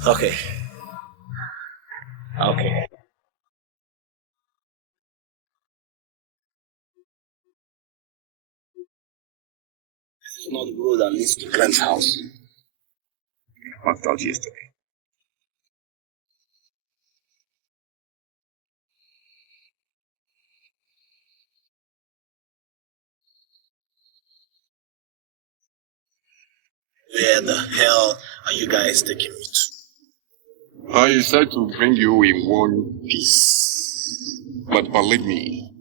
Okay. This is not the road that leads to Glenn's house. I thought yesterday. Where the hell are you guys taking me to? I said to bring you in one piece. But believe me,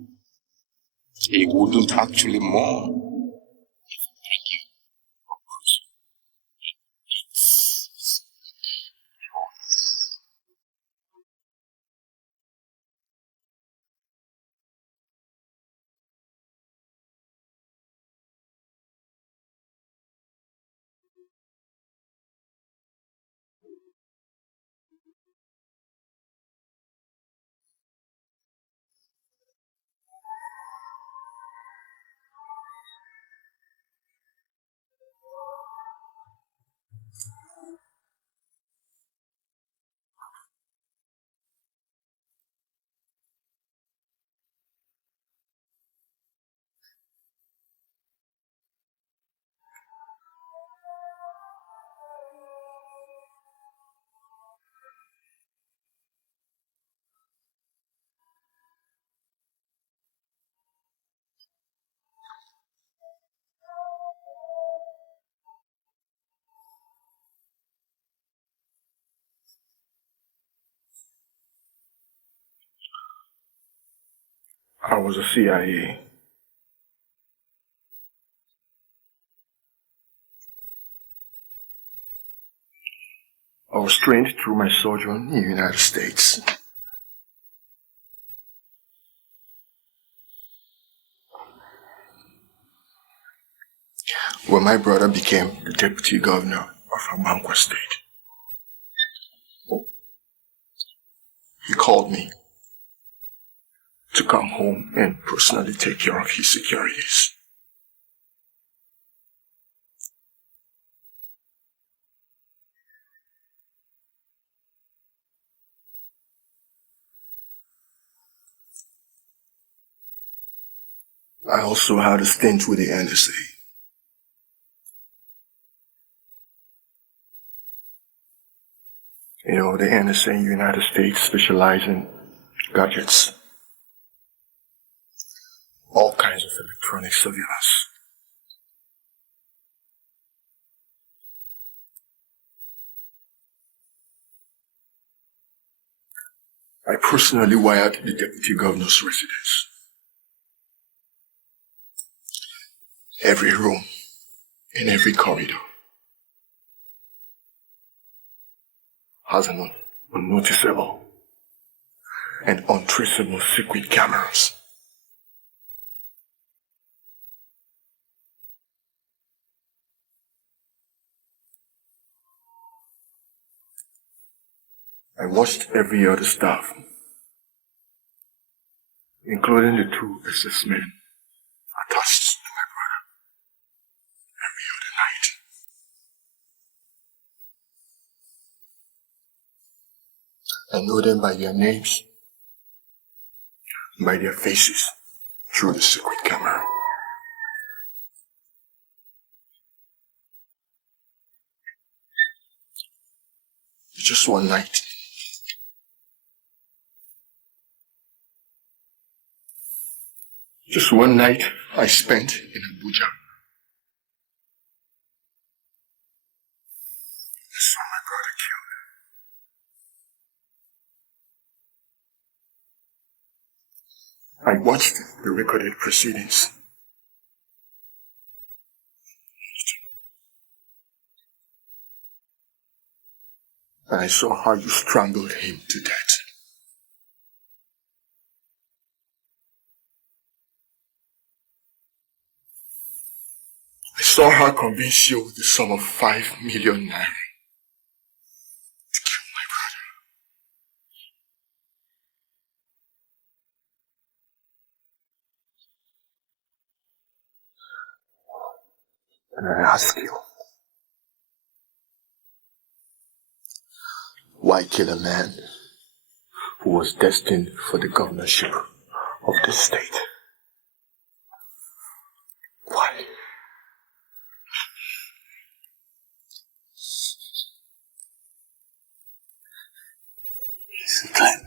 he wouldn't actually mourn. I was a CIA. I was trained through my sojourn in the United States. When my brother became the deputy governor of Abankwa State, he called me to come home and personally take care of his securities. I also had a stint with the NSA. You know, the NSA in the United States specialize in gadgets. All kinds of electronic surveillance. I personally wired the deputy governor's residence. Every room, in every corridor, has an unnoticeable and untraceable secret cameras. I watched every other staff, including the 2 SS men attached to my brother, every other night. I know them by their names, by their faces, through the secret camera. Just one night, I spent in Abuja. I saw my brother killed. I watched the recorded proceedings. And I saw how you strangled him to death. I saw her convince you with the sum of 5 million naira to kill my brother. And I ask you, why kill a man who was destined for the governorship of the state? Why? Listen, Clem.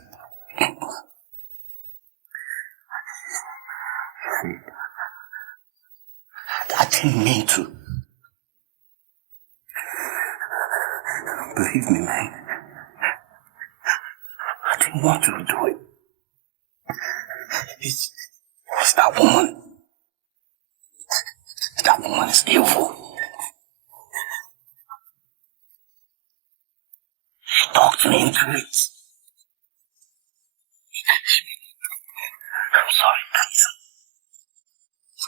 I didn't mean to. Believe me, man. I didn't want to do it. It's that woman. That woman is evil. She talked me into it. I'm sorry, please.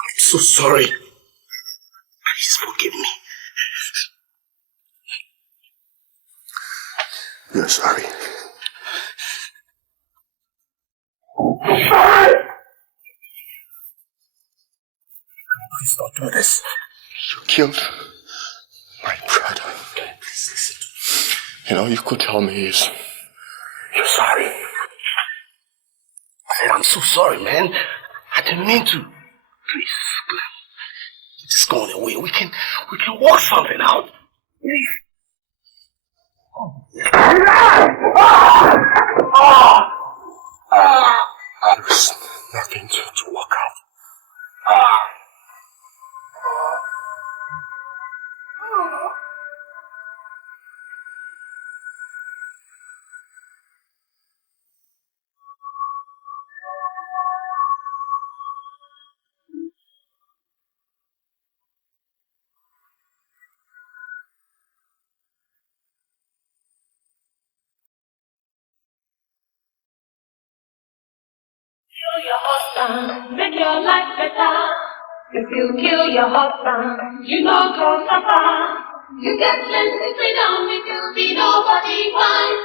I'm so sorry. Please forgive me. You're sorry. Sorry! Please don't do this. You killed my brother. Please listen. And all you could tell me is, you're sorry. I said, I'm so sorry, man. I didn't mean to. Please, Glenn. Just going away. We can work something out. Please. There's nothing to work out. Kill your husband, make your life better. If you kill your husband, you know go suffer. You get plenty freedom if you be nobody fine.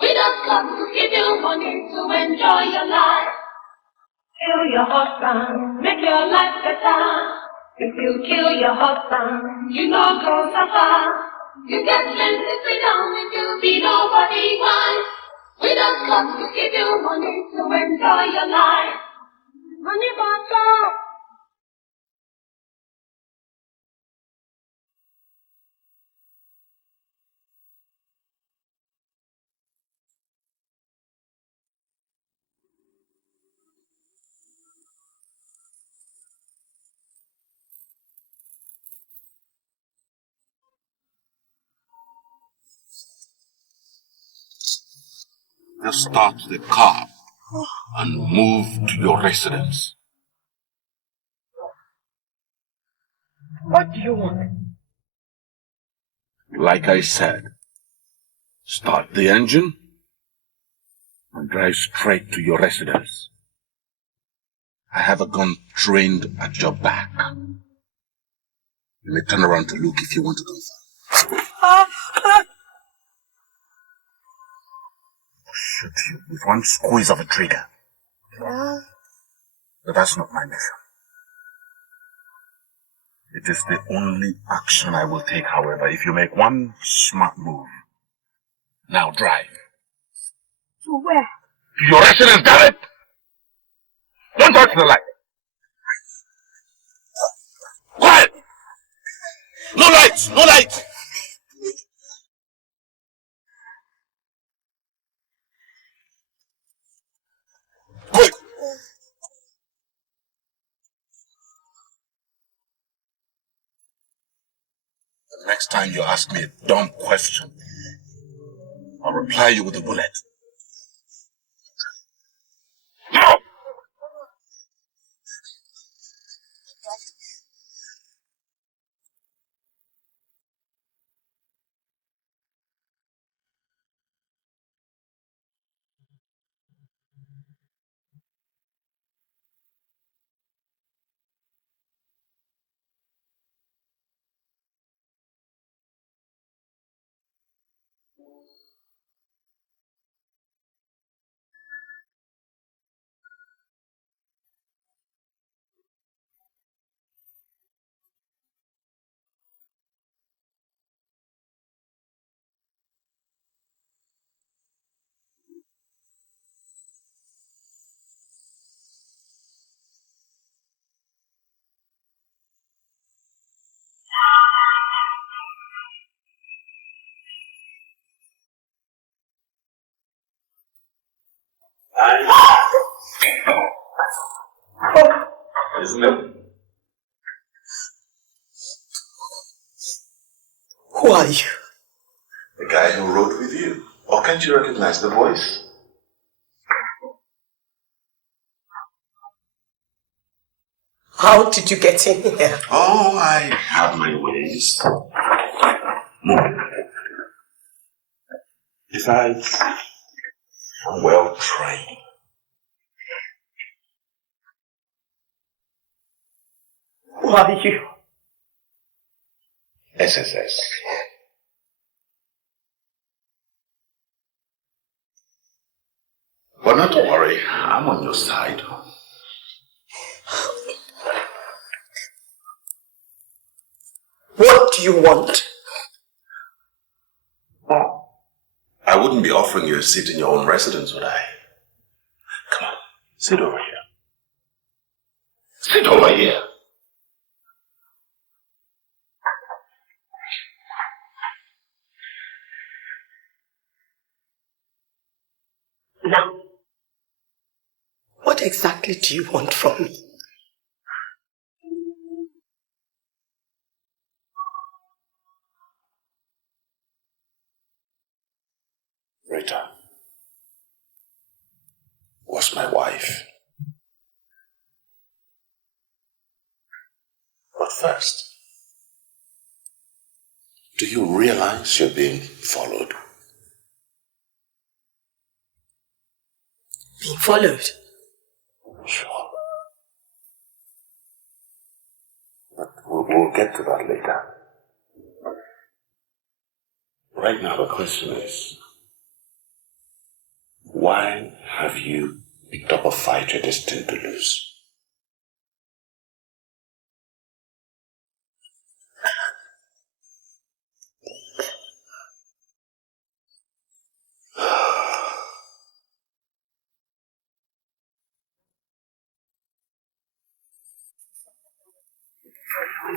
We don't come to give you money to enjoy your life. Kill your husband, make your life better. If you kill your husband, you know go suffer. You get plenty freedom if you be nobody fine. We don't come to give you money to enjoy your life. Money bottle. Just start the car and move to your residence. What do you want? Like I said, start the engine and drive straight to your residence. I have a gun trained at your back. You may turn around to look if you want to confirm. Shoot you with one squeeze of a trigger. But that's not my mission. It is the only action I will take, however, if you make one smart move. Now drive. To where? To your residence, damn it! Don't touch the light. Quiet! No lights! No lights! Quick! The next time you ask me a dumb question, I'll reply you with a bullet. No! Isn't it? Who are you? The guy who rode with you. Or can't you recognize the voice? How did you get in here? Oh, I have my ways. Move. Besides, I'm well trained. Who are you? SSS. But not to worry, I'm on your side. What do you want? I wouldn't be offering you a seat in your own residence, would I? Come on, sit over here. Sit over here. Now, what exactly do you want from me? Rita was my wife. But first, do you realize you're being followed? Being followed? Sure. But we'll get to that later. Right now, the question is, why have you picked up a fight you're destined to lose?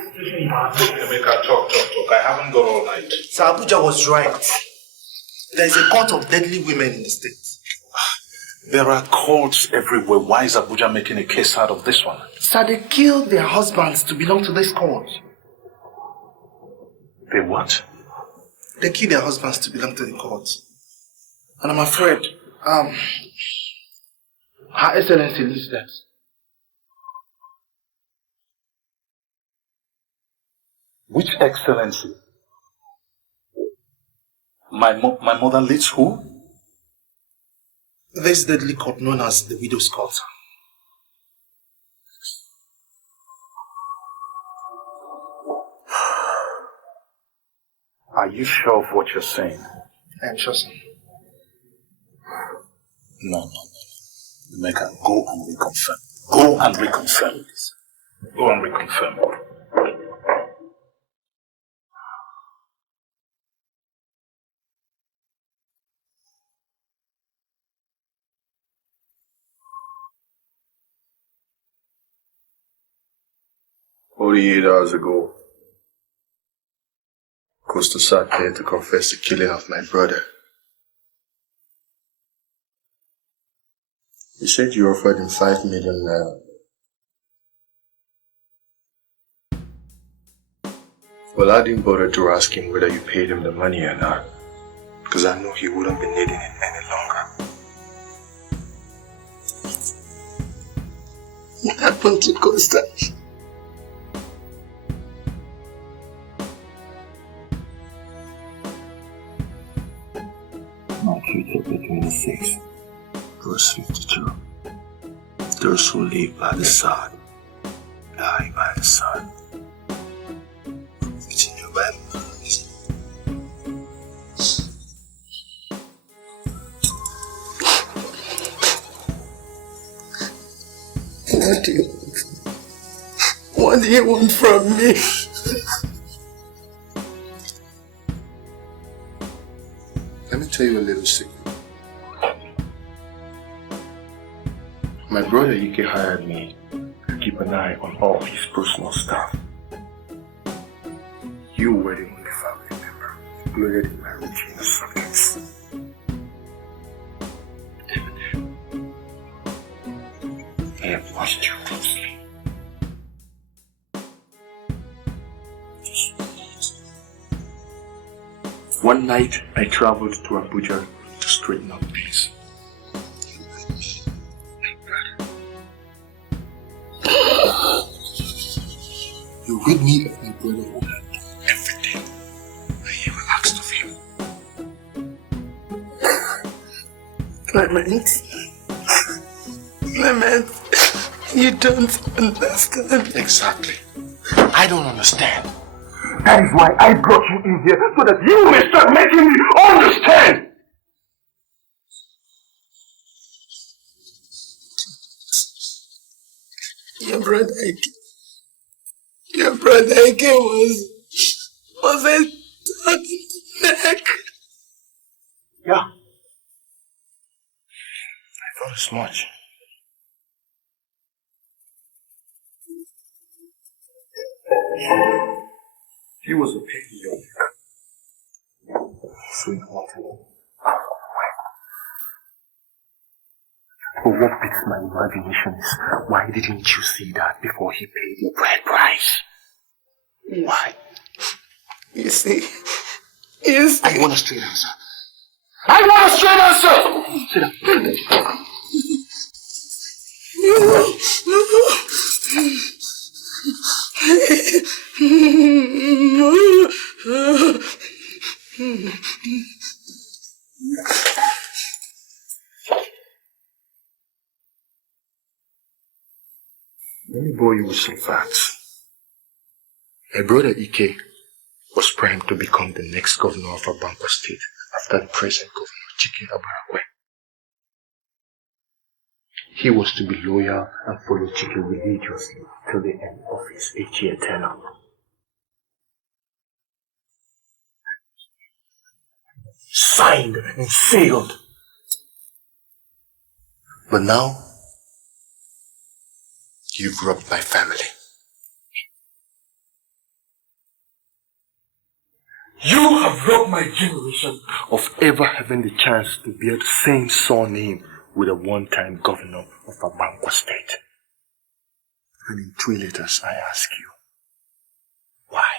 Onyeka, talk. I haven't got all night. Sir Abuja was right. There is a cult of deadly women in the state. There are cults everywhere. Why is Abuja making a case out of this one? Sir, they killed their husbands to belong to this cult. They what? They killed their husbands to belong to the cult. And I'm afraid Her Excellency lives there. Which Excellency? My mother leads who? This deadly court known as the Widow's Court. Are you sure of what you're saying? I am sure, sir. No. Onyeka, go and reconfirm. Go and reconfirm this. Go and reconfirm. "48 hours ago, Costa sat here to confess the killing of my brother. He said you offered him 5 million naira. Well, I didn't bother to ask him whether you paid him the money or not, because I know he wouldn't be needing it any longer. What happened to Costa? Matthew chapter 26, verse 52. Those who live by the Son die by the Son. It's in your Bible. What do you want? What do you want from me? Let me tell you a little secret. My brother Ike hired me to keep an eye on all of his personal stuff. You were the only family member included in my routine of subjects. I have watched you closely. One night, I traveled to Abuja to straighten up things. You rid me of my brother who had done everything I ever asked of him. Clement, you don't understand. Exactly. I don't understand. That is why I brought you in here, so that you may start making me understand. Your brother Ike was a neck. Yeah. I thought as much. He was a petty young sweetheart. But what beats my imagination is, why didn't you see that before he paid the bride price? Why? You see? I want a straight answer. I want a straight answer! Sit down. Let me bore you with some facts. My brother Ike was primed to become the next governor of Abankwa State after the present governor, Chike Abarakwe. He was to be loyal and follow Chike religiously till the end of his 8-year tenure. Signed and sealed. But now, you've robbed my family. You have robbed my generation of ever having the chance to bear the same surname with a one-time governor of Abankwa State. And in 3 letters, I ask you, why?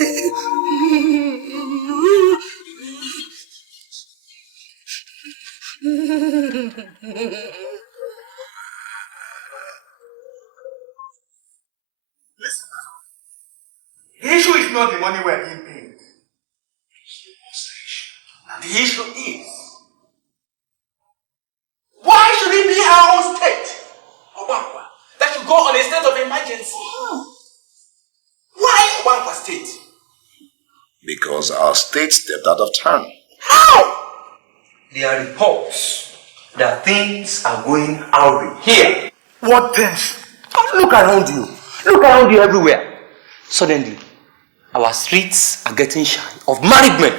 The issue is not the money we are being paid. The issue is, why should it be our own state, Obankwa, that should go on a state of emergency? Why Obankwa state? Because our state stepped out of turn. How? There are reports that things are going awry here. What things? Look around you. Look around you everywhere. Suddenly, our streets are getting shy of married men.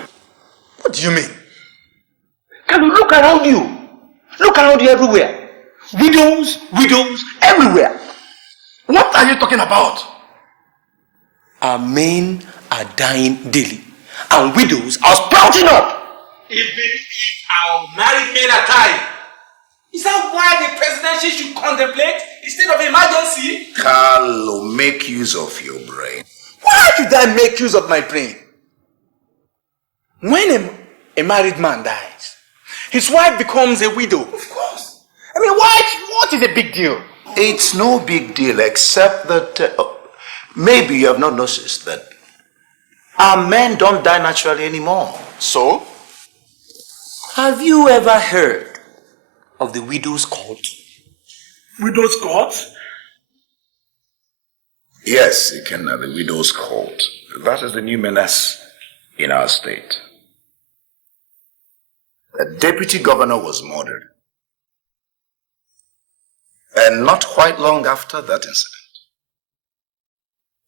What do you mean? Can you look around you? Look around you everywhere. Widows, everywhere. What are you talking about? Our men are dying daily, and widows are sprouting up. Even if our married men are dying, is that why the presidency should contemplate a state of emergency? Carlo, make use of your brain. Why should I make use of my brain? When a married man dies, his wife becomes a widow. Of course. I mean, what is the big deal? It's no big deal, except that maybe you have not noticed that our men don't die naturally anymore. So? Have you ever heard of the widow's court? Widow's court? Yes, you can have the widow's court. That is the new menace in our state. A deputy governor was murdered. And not quite long after that incident,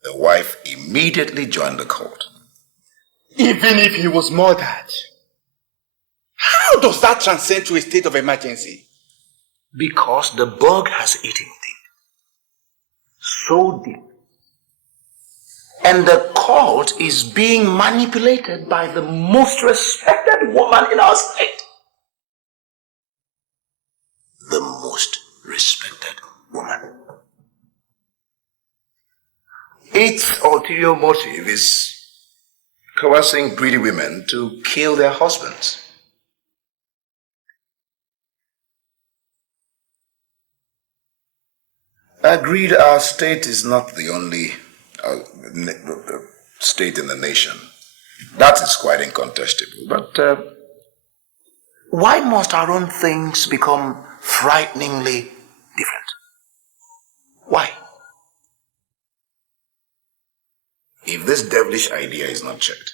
the wife immediately joined the court. Even if he was murdered, how does that transcend to a state of emergency? Because the bug has eaten deep. So deep. And the court is being manipulated by the most respected woman in our state. The most respected woman. Its ulterior motive is coercing greedy women to kill their husbands. Agreed, our state is not the only state in the nation. That is quite incontestable. But why must our own things become frighteningly different? Why? If this devilish idea is not checked,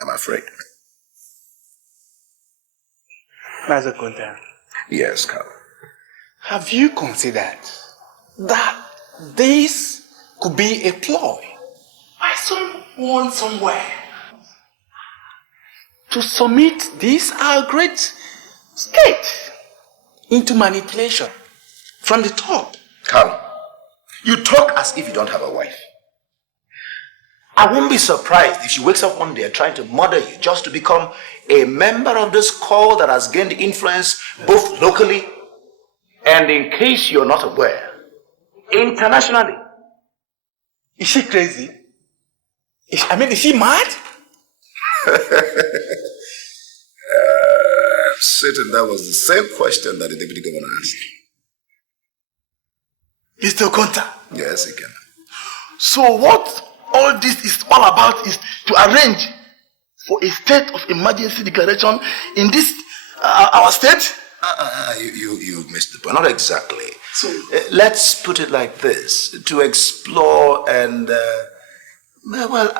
I'm afraid. Master Kunta. Yes, Carl. Have you considered that this could be a ploy by someone somewhere to submit this our great state into manipulation from the top? Carl, you talk as if you don't have a wife. I won't be surprised if she wakes up one day trying to murder you just to become a member of this cult that has gained influence both locally and, in case you're not aware, internationally. Is she crazy? Is she mad? Satan, that was the same question that the deputy governor asked. Mr. Kunta. Yes, he can. So what all this is all about is to arrange for a state of emergency declaration in this our state? You missed the point. Not exactly. So, let's put it like this: to explore and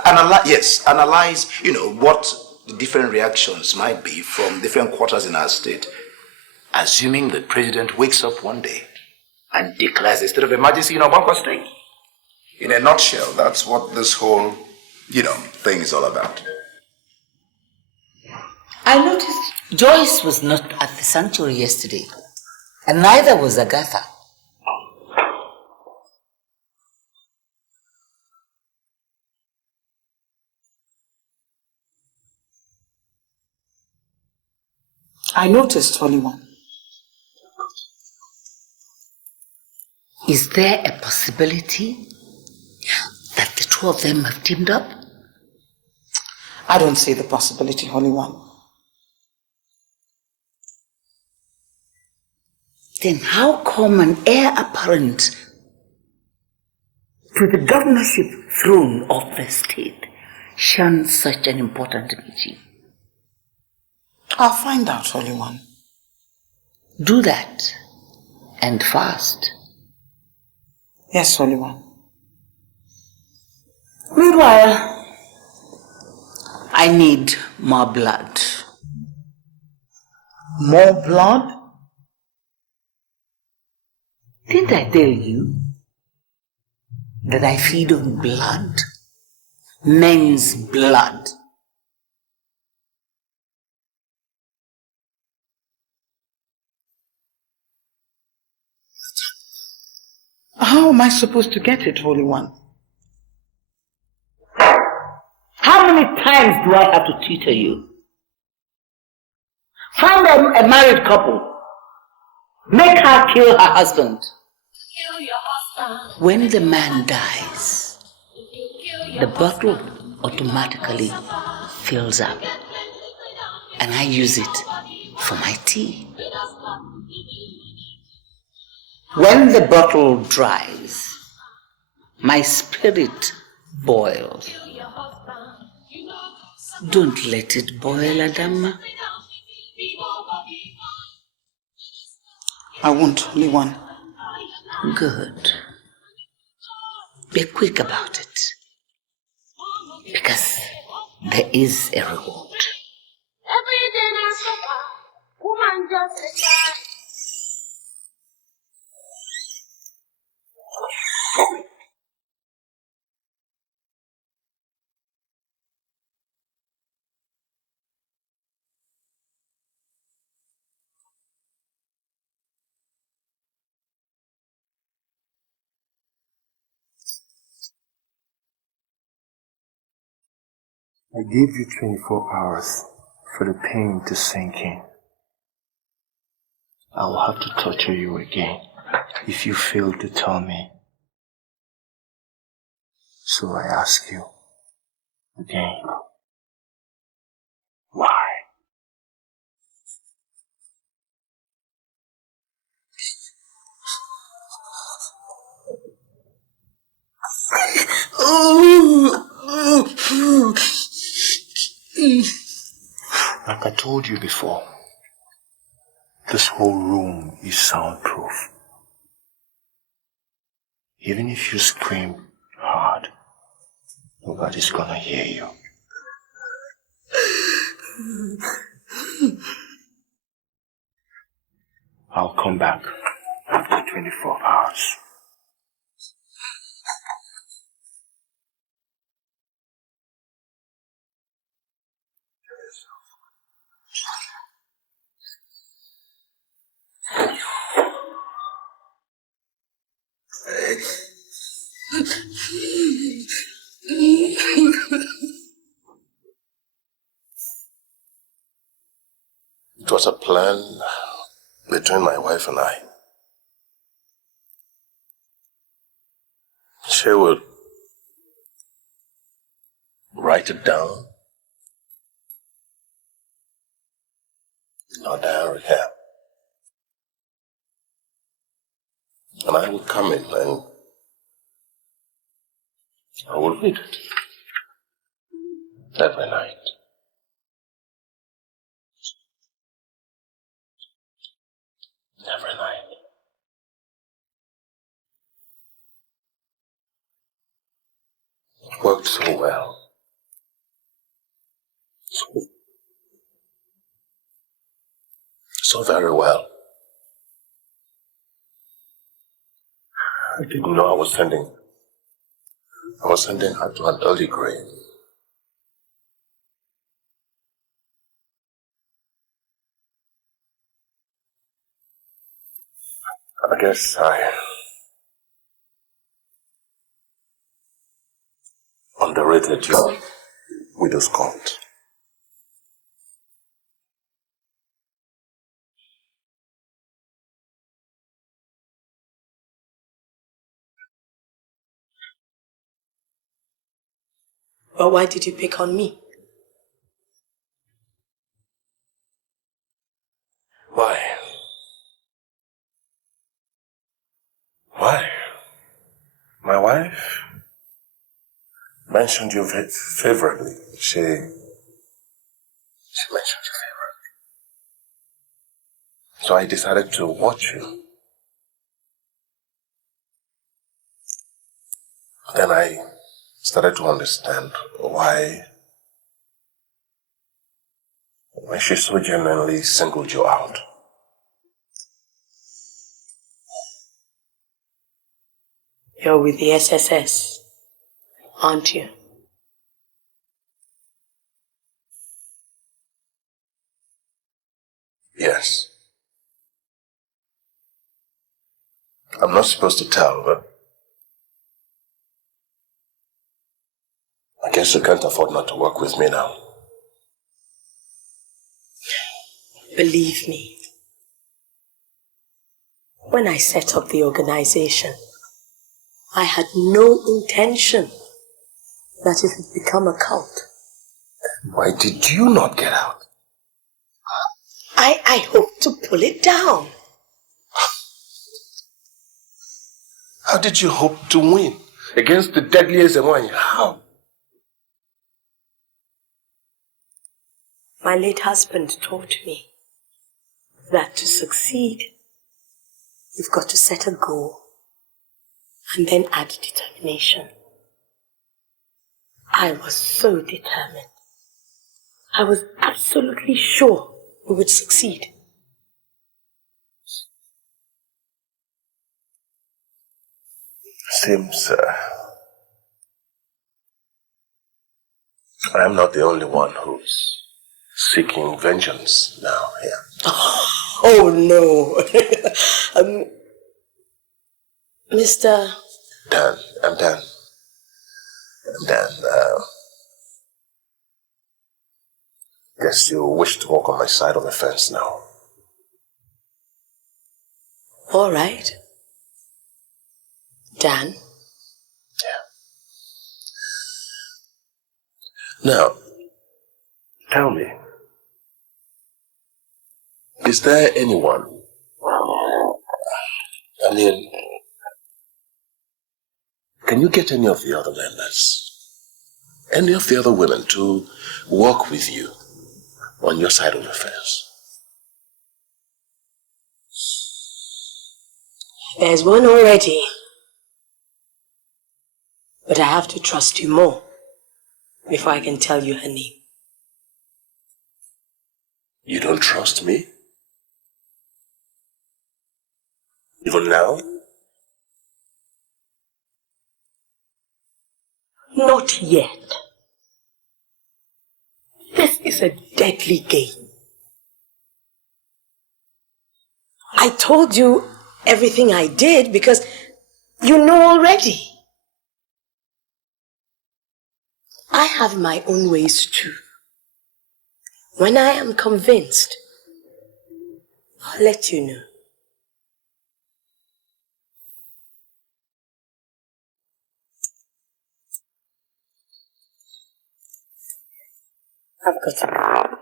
analyze. What the different reactions might be from different quarters in our state. Assuming the president wakes up one day and declares a state of emergency in our state. In a nutshell, that's what this whole, thing is all about. I noticed Joyce was not at the sanctuary yesterday, and neither was Agatha. I noticed, Holy One. Is there a possibility that the two of them have teamed up? I don't see the possibility, Holy One. Then how come an heir apparent to the governorship throne of the state shuns such an important meeting? I'll find out, Holy One. Do that, and fast. Yes, Holy One. Meanwhile, I need more blood. More blood? Didn't I tell you that I feed on blood? Men's blood. How am I supposed to get it, Holy One? How many times do I have to tutor you? Find a married couple. Make her kill her husband. When the man dies, the bottle automatically fills up, and I use it for my tea. When the bottle dries, my spirit boils. Don't let it boil, Adama. I won't, Holy One. Good. Be quick about it, because there is a reward. Every day I suffer, woman just a child. I gave you 24 hours for the pain to sink in. I will have to torture you again if you fail to tell me. So I ask you again, why? Like I told you before, this whole room is soundproof. Even if you scream hard, nobody's gonna hear you. I'll come back after 24 hours. It was a plan between my wife and I. She would write it down in our diary here. And I would come in and I would read it every night. Every night. It worked so well. So very well. I didn't know I was sending her to an early grave. I guess I underrated your widow's cult. But why did you pick on me? Why? Why? My wife mentioned you favorably. She mentioned you favorably. So I decided to watch you. Then I started to understand why she so genuinely singled you out. You're with the SSS, aren't you? Yes. I'm not supposed to tell, but I guess you can't afford not to work with me now. Believe me, when I set up the organization, I had no intention that it would become a cult. Why did you not get out? I hope to pull it down. How did you hope to win against the deadliest one? How? My late husband taught me that to succeed, you've got to set a goal and then add determination. I was so determined. I was absolutely sure we would succeed. Seems I am not the only one who's seeking vengeance now here. Oh no. Mr. Dan, I'm Dan. I'm Dan. Guess you wish to walk on my side of the fence now. All right. Dan. Now, tell me, is there anyone, can you get any of the other members, any of the other women to work with you on your side of the fence? There's one already. But I have to trust you more before I can tell you her name. You don't trust me? Even now? Not yet. This is a deadly game. I told you everything I did because you know already. I have my own ways too. When I am convinced, I'll let you know. I've got to go.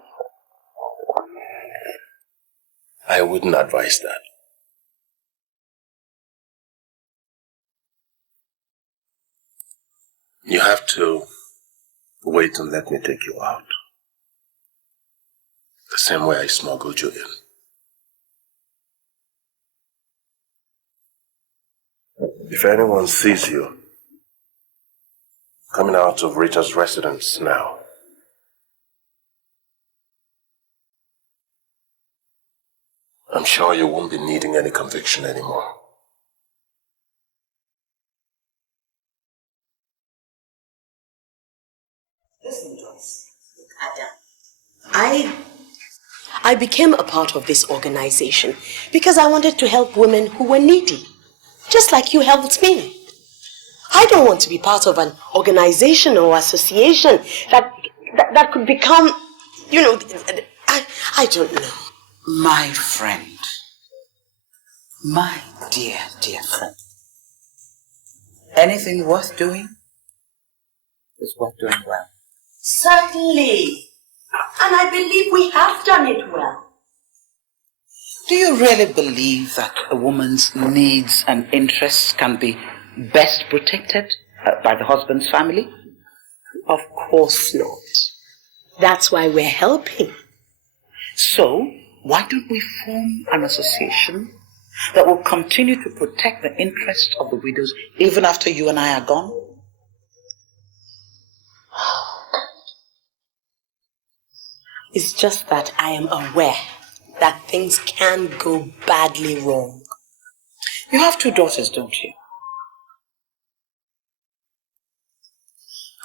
I wouldn't advise that. You have to wait and let me take you out. The same way I smuggled you in. If anyone sees you coming out of Rita's residence now, I'm sure you won't be needing any conviction anymore. Listen, Joyce. I became a part of this organization because I wanted to help women who were needy, just like you helped me. I don't want to be part of an organization or association that could become, I don't know. My friend. My dear, dear friend. Anything worth doing is worth doing well. Certainly. And I believe we have done it well. Do you really believe that a woman's needs and interests can be best protected by the husband's family? Of course not. That's why we're helping. So, why don't we form an association that will continue to protect the interests of the widows even after you and I are gone? It's just that I am aware that things can go badly wrong. You have 2 daughters, don't you?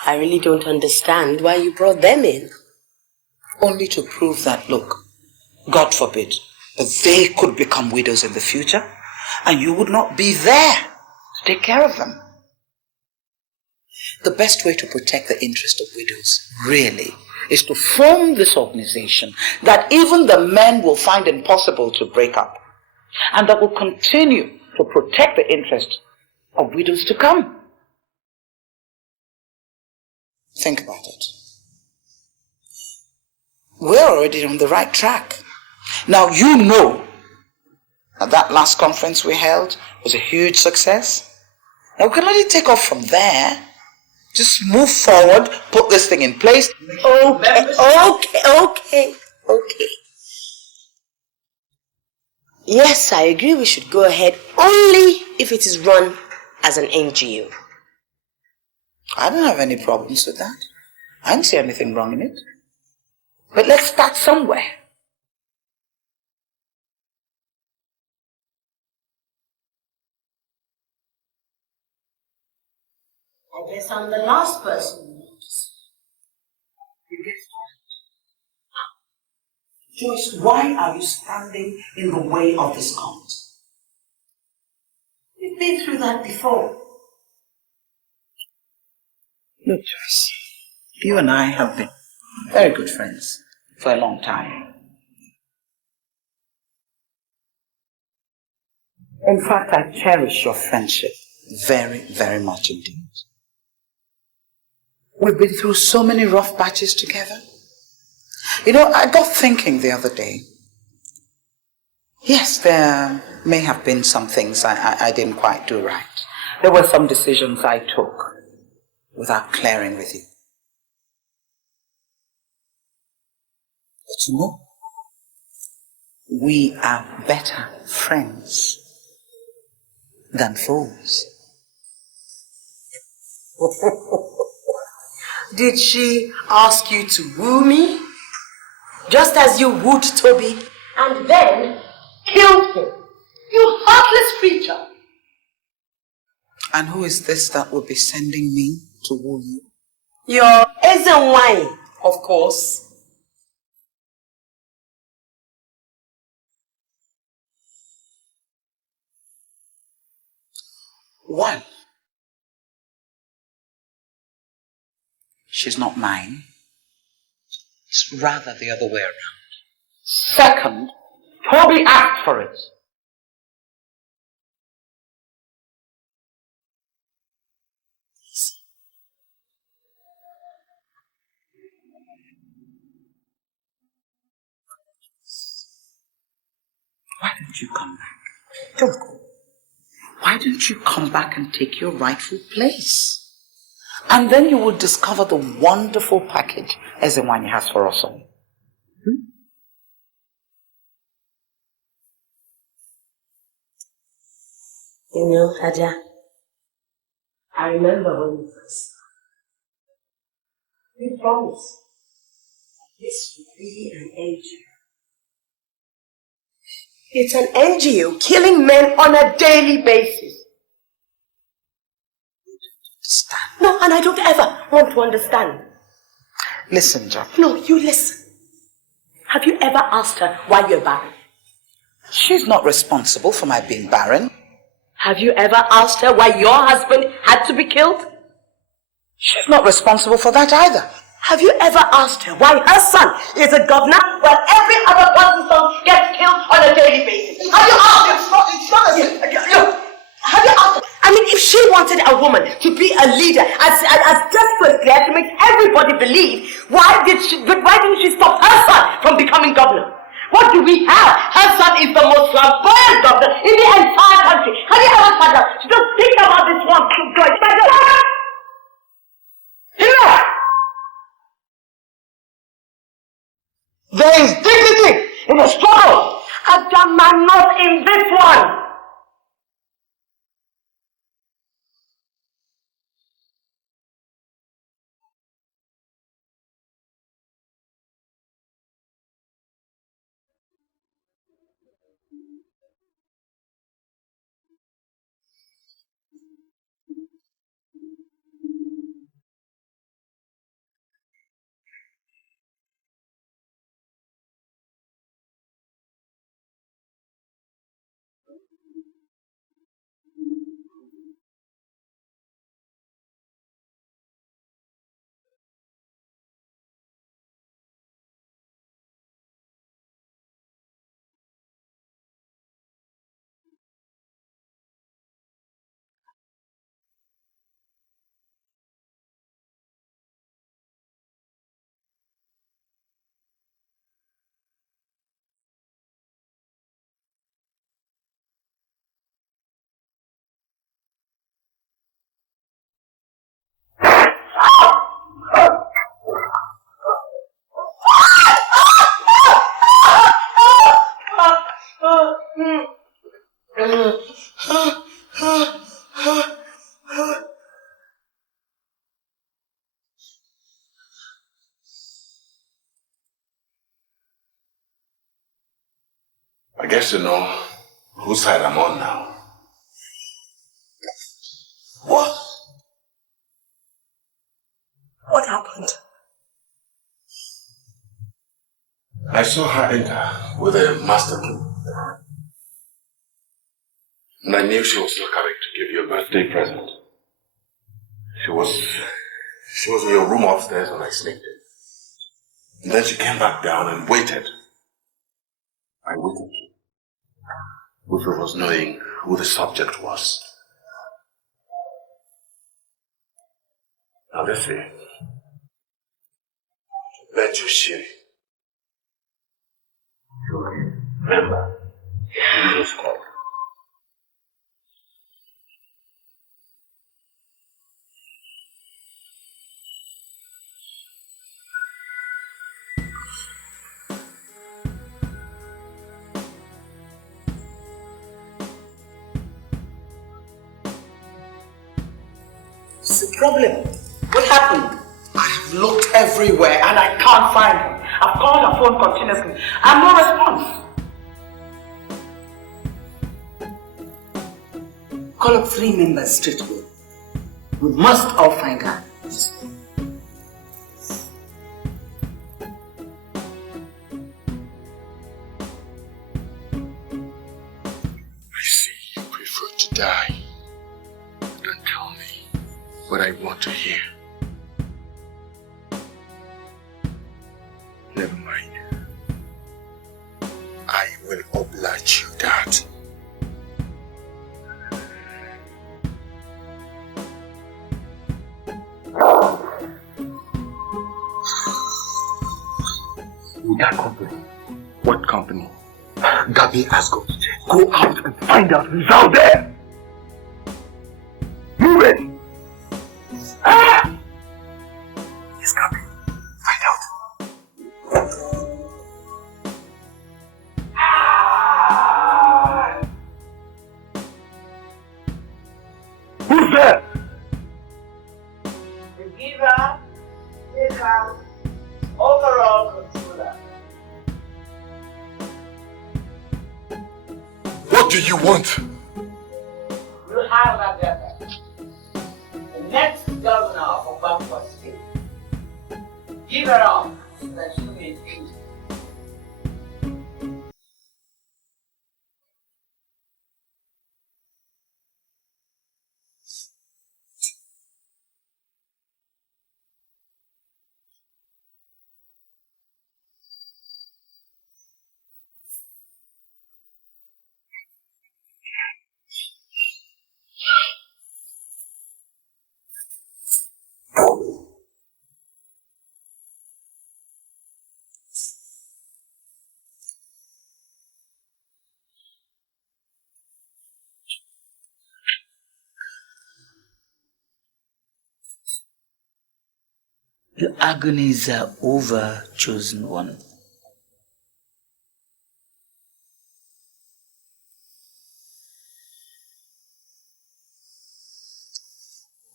I really don't understand why you brought them in. Only to prove that, look, God forbid, that they could become widows in the future, and you would not be there to take care of them. The best way to protect the interest of widows, really, is to form this organization that even the men will find impossible to break up, and that will continue to protect the interest of widows to come. Think about it. We're already on the right track. Now you know that last conference we held was a huge success. Now we can only take off from there. Just move forward, put this thing in place. Okay. Yes, I agree we should go ahead only if it is run as an NGO. I don't have any problems with that. I don't see anything wrong in it. But let's start somewhere. I guess I'm the last person. You guessed right. Joyce, why are you standing in the way of this cause? We've been through that before. Look, Joyce, you and I have been very good friends for a long time. In fact, I cherish your friendship very, very much indeed. We've been through so many rough patches together. You know, I got thinking the other day. Yes, there may have been some things I didn't quite do right. There were some decisions I took without clearing with you. But you know, we are better friends than foes. Did she ask you to woo me? Just as you wooed Toby and then killed him. You heartless creature. And who is this that would be sending me to woo you? Your Ezenwine, of course. One, she's not mine. It's rather the other way around. Second, Toby asked for it. Why don't you come back? Don't go. Why don't you come back and take your rightful place? And then you will discover the wonderful package Ezenwani has for us all. You know, Aja, I remember when we first we promised this would be an NGO. It's an NGO killing men on a daily basis. No, and I don't ever want to understand. Listen, John. No, you listen. Have you ever asked her why you're barren? She's not responsible for my being barren. Have you ever asked her why your husband had to be killed? She's not responsible for that either. Have you ever asked her why her son is a governor while every other person's son gets killed on a daily basis? Have you asked her? It's not Look, have you asked her? I mean, if she wanted wanted a woman to be a leader as desperately as to make everybody believe, why didn't she stop her son from becoming governor? What do we have? Her son is the most flamboyant governor in the entire country. Have you ever sat down to just think about this one? Enough! There is dignity in the struggle. Adama, not in this one. I guess you know whose side I'm on now. What? What happened? I saw her enter with a mastermind. And I knew she was still coming to give you a birthday present. She was in your room upstairs when I sneaked in. And then she came back down and waited. I waited. With was knowing who the subject was. Now let's see. Bet you shit. Remember, you just called. What's the problem? What happened? I have looked everywhere and I can't find her. I've called her phone continuously and no response. Call up 3 members straight away. We must all find her. I see you prefer to die. Don't tell me what I want to hear. Never mind. I will oblige you that. With that company. What company? Gabi has got to go out and find out who's out there. Move it! Ah! Yes, Gabi. Find out. Who's there? The giver, taker, overall controller. What do you want? You have that letter. The next governor of Bukky State. Give her up so that she may think. Your agonies are over, chosen one.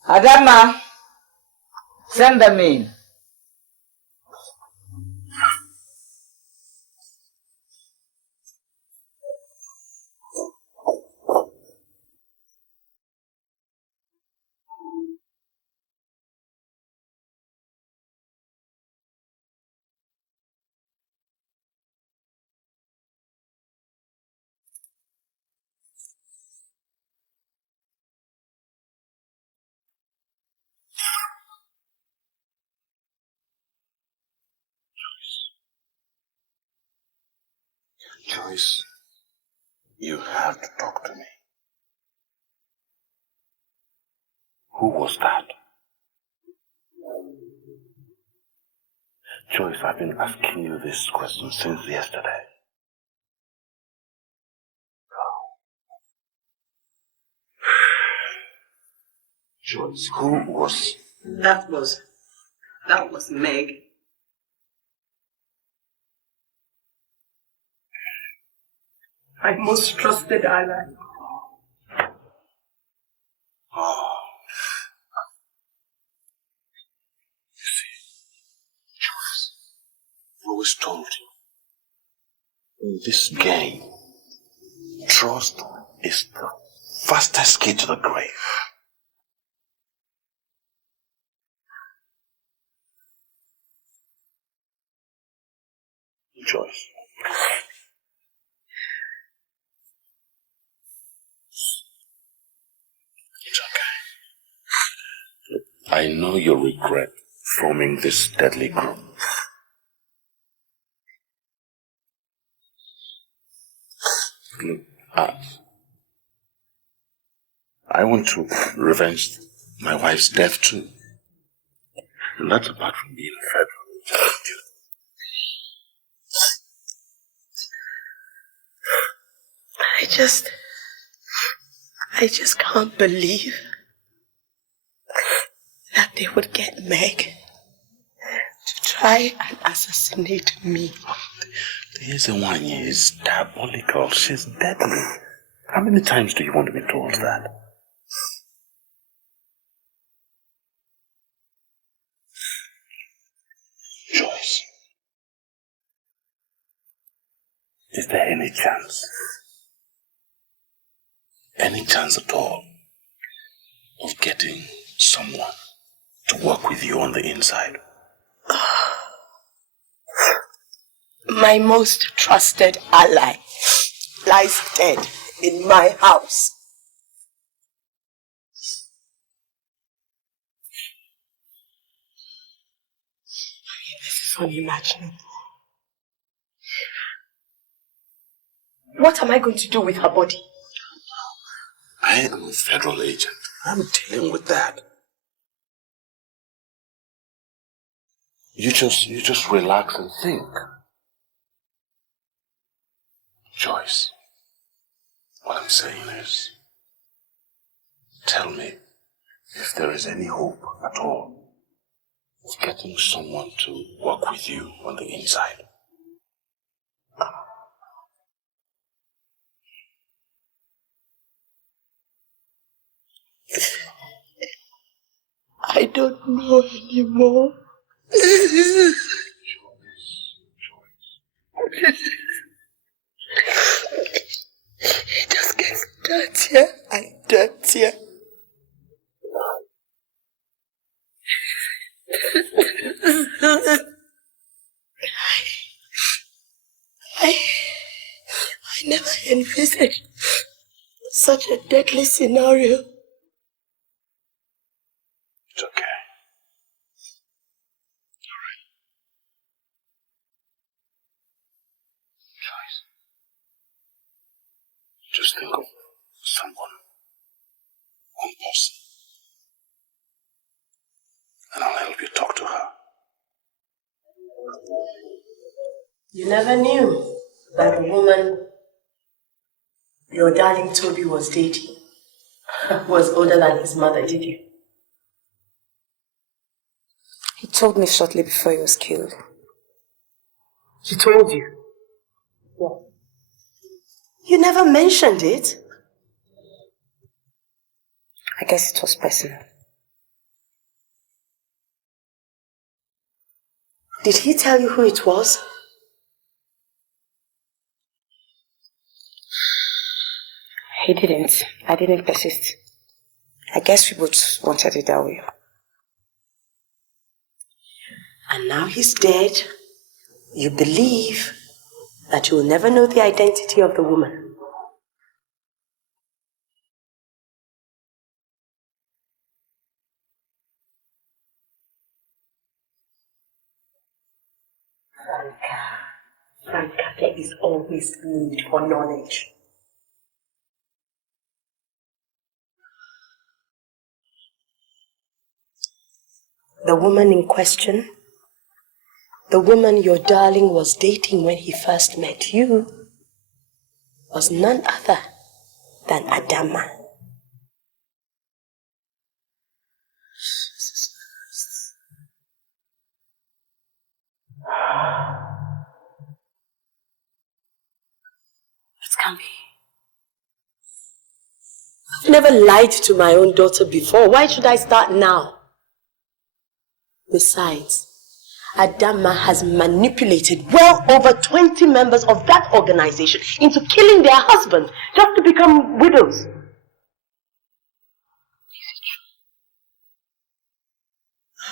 Adama, send them in. Joyce, you have to talk to me. Who was that? Joyce, I've been asking you this question since yesterday. Joyce, who was... That was Meg. My most trusted ally. Oh. You see, Joyce, I always told you, in this game, trust is the fastest key to the grave. Joyce. It's okay. I know you regret forming this deadly group. Look, I want to revenge my wife's death too. And that's apart from being a federal duty. I just can't believe that they would get Meg to try and assassinate me. The Ezenwanye is diabolical. She's deadly. How many times do you want to be told that? Joyce, is there any chance at all of getting someone to work with you on the inside? My most trusted ally lies dead in my house. This is unimaginable. What am I going to do with her body? I am a federal agent. I'm dealing with that. You just relax and think. Joyce, what I'm saying is, tell me if there is any hope at all of getting someone to work with you on the inside. I don't know anymore. It just gets dirtier and dirtier. I never envisaged such a deadly scenario. It's okay. Joyce, just think of someone, one person, and I'll help you talk to her. You never knew that the woman your darling Toby was dating was older than his mother, did you? He told me shortly before he was killed. He told you? Yeah. You never mentioned it. I guess it was personal. Did he tell you who it was? He didn't. I didn't persist. I guess we both wanted it that way. And now he's dead. You believe that you will never know the identity of the woman. Franca, there is always need for knowledge. The woman in question, the woman your darling was dating when he first met you, was none other than Adama. It can be. I've never lied to my own daughter before. Why should I start now? Besides, Adama has manipulated well over 20 members of that organization into killing their husbands just to become widows. Is it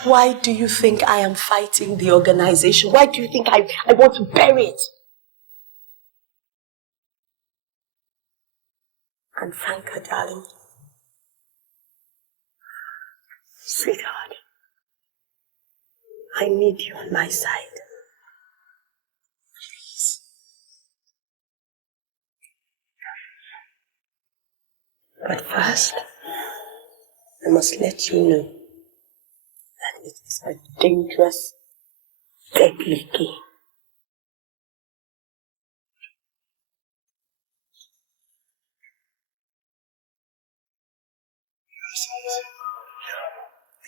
true? Why do you think I am fighting the organization? Why do you think I want to bury it? And Franca, darling, sweetheart, I need you on my side. Please. But first, I must let you know that it is a dangerous, deadly game.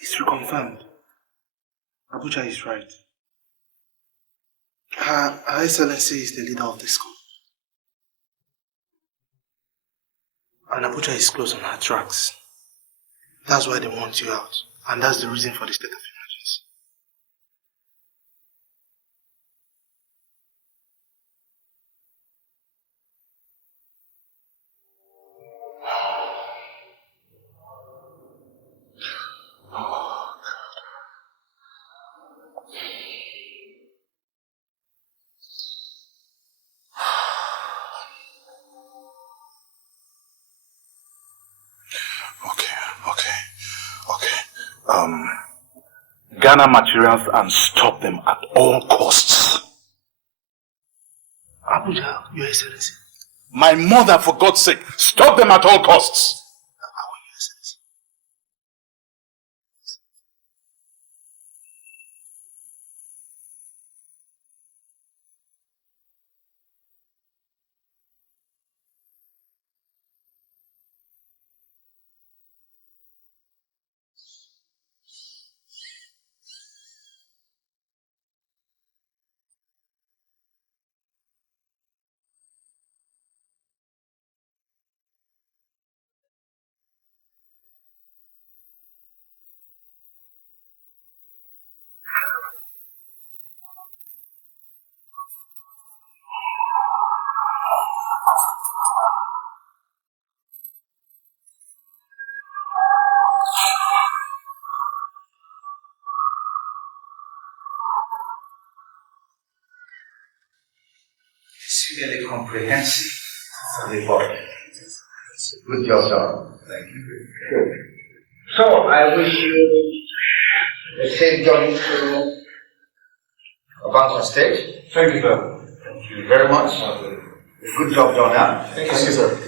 It's reconfirmed. Abuja is right. Her Excellency is the leader of this school. And Abuja is close on her tracks. That's why they want you out. And that's the reason for the state of emergency. Gather materials and stop them at all costs. Abuja, Your Excellency. My mother, for God's sake, stop them at all costs. It's really comprehensive report. Good job, sir. Thank you. Good. So, I wish you a safe journey to Bangkok State. Thank you, sir. Thank you very much. Good job done, huh? Thank you, sir.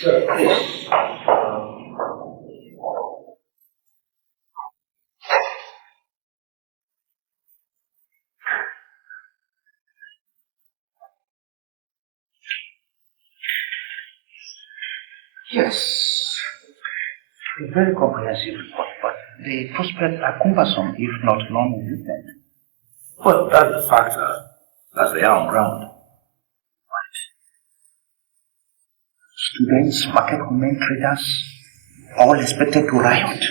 Sir, please. Yes. A very comprehensive report, but the prospects are cumbersome, if not non-existent. Well, that's the fact as they are on ground. Right. Students, market women, traders, all expected to riot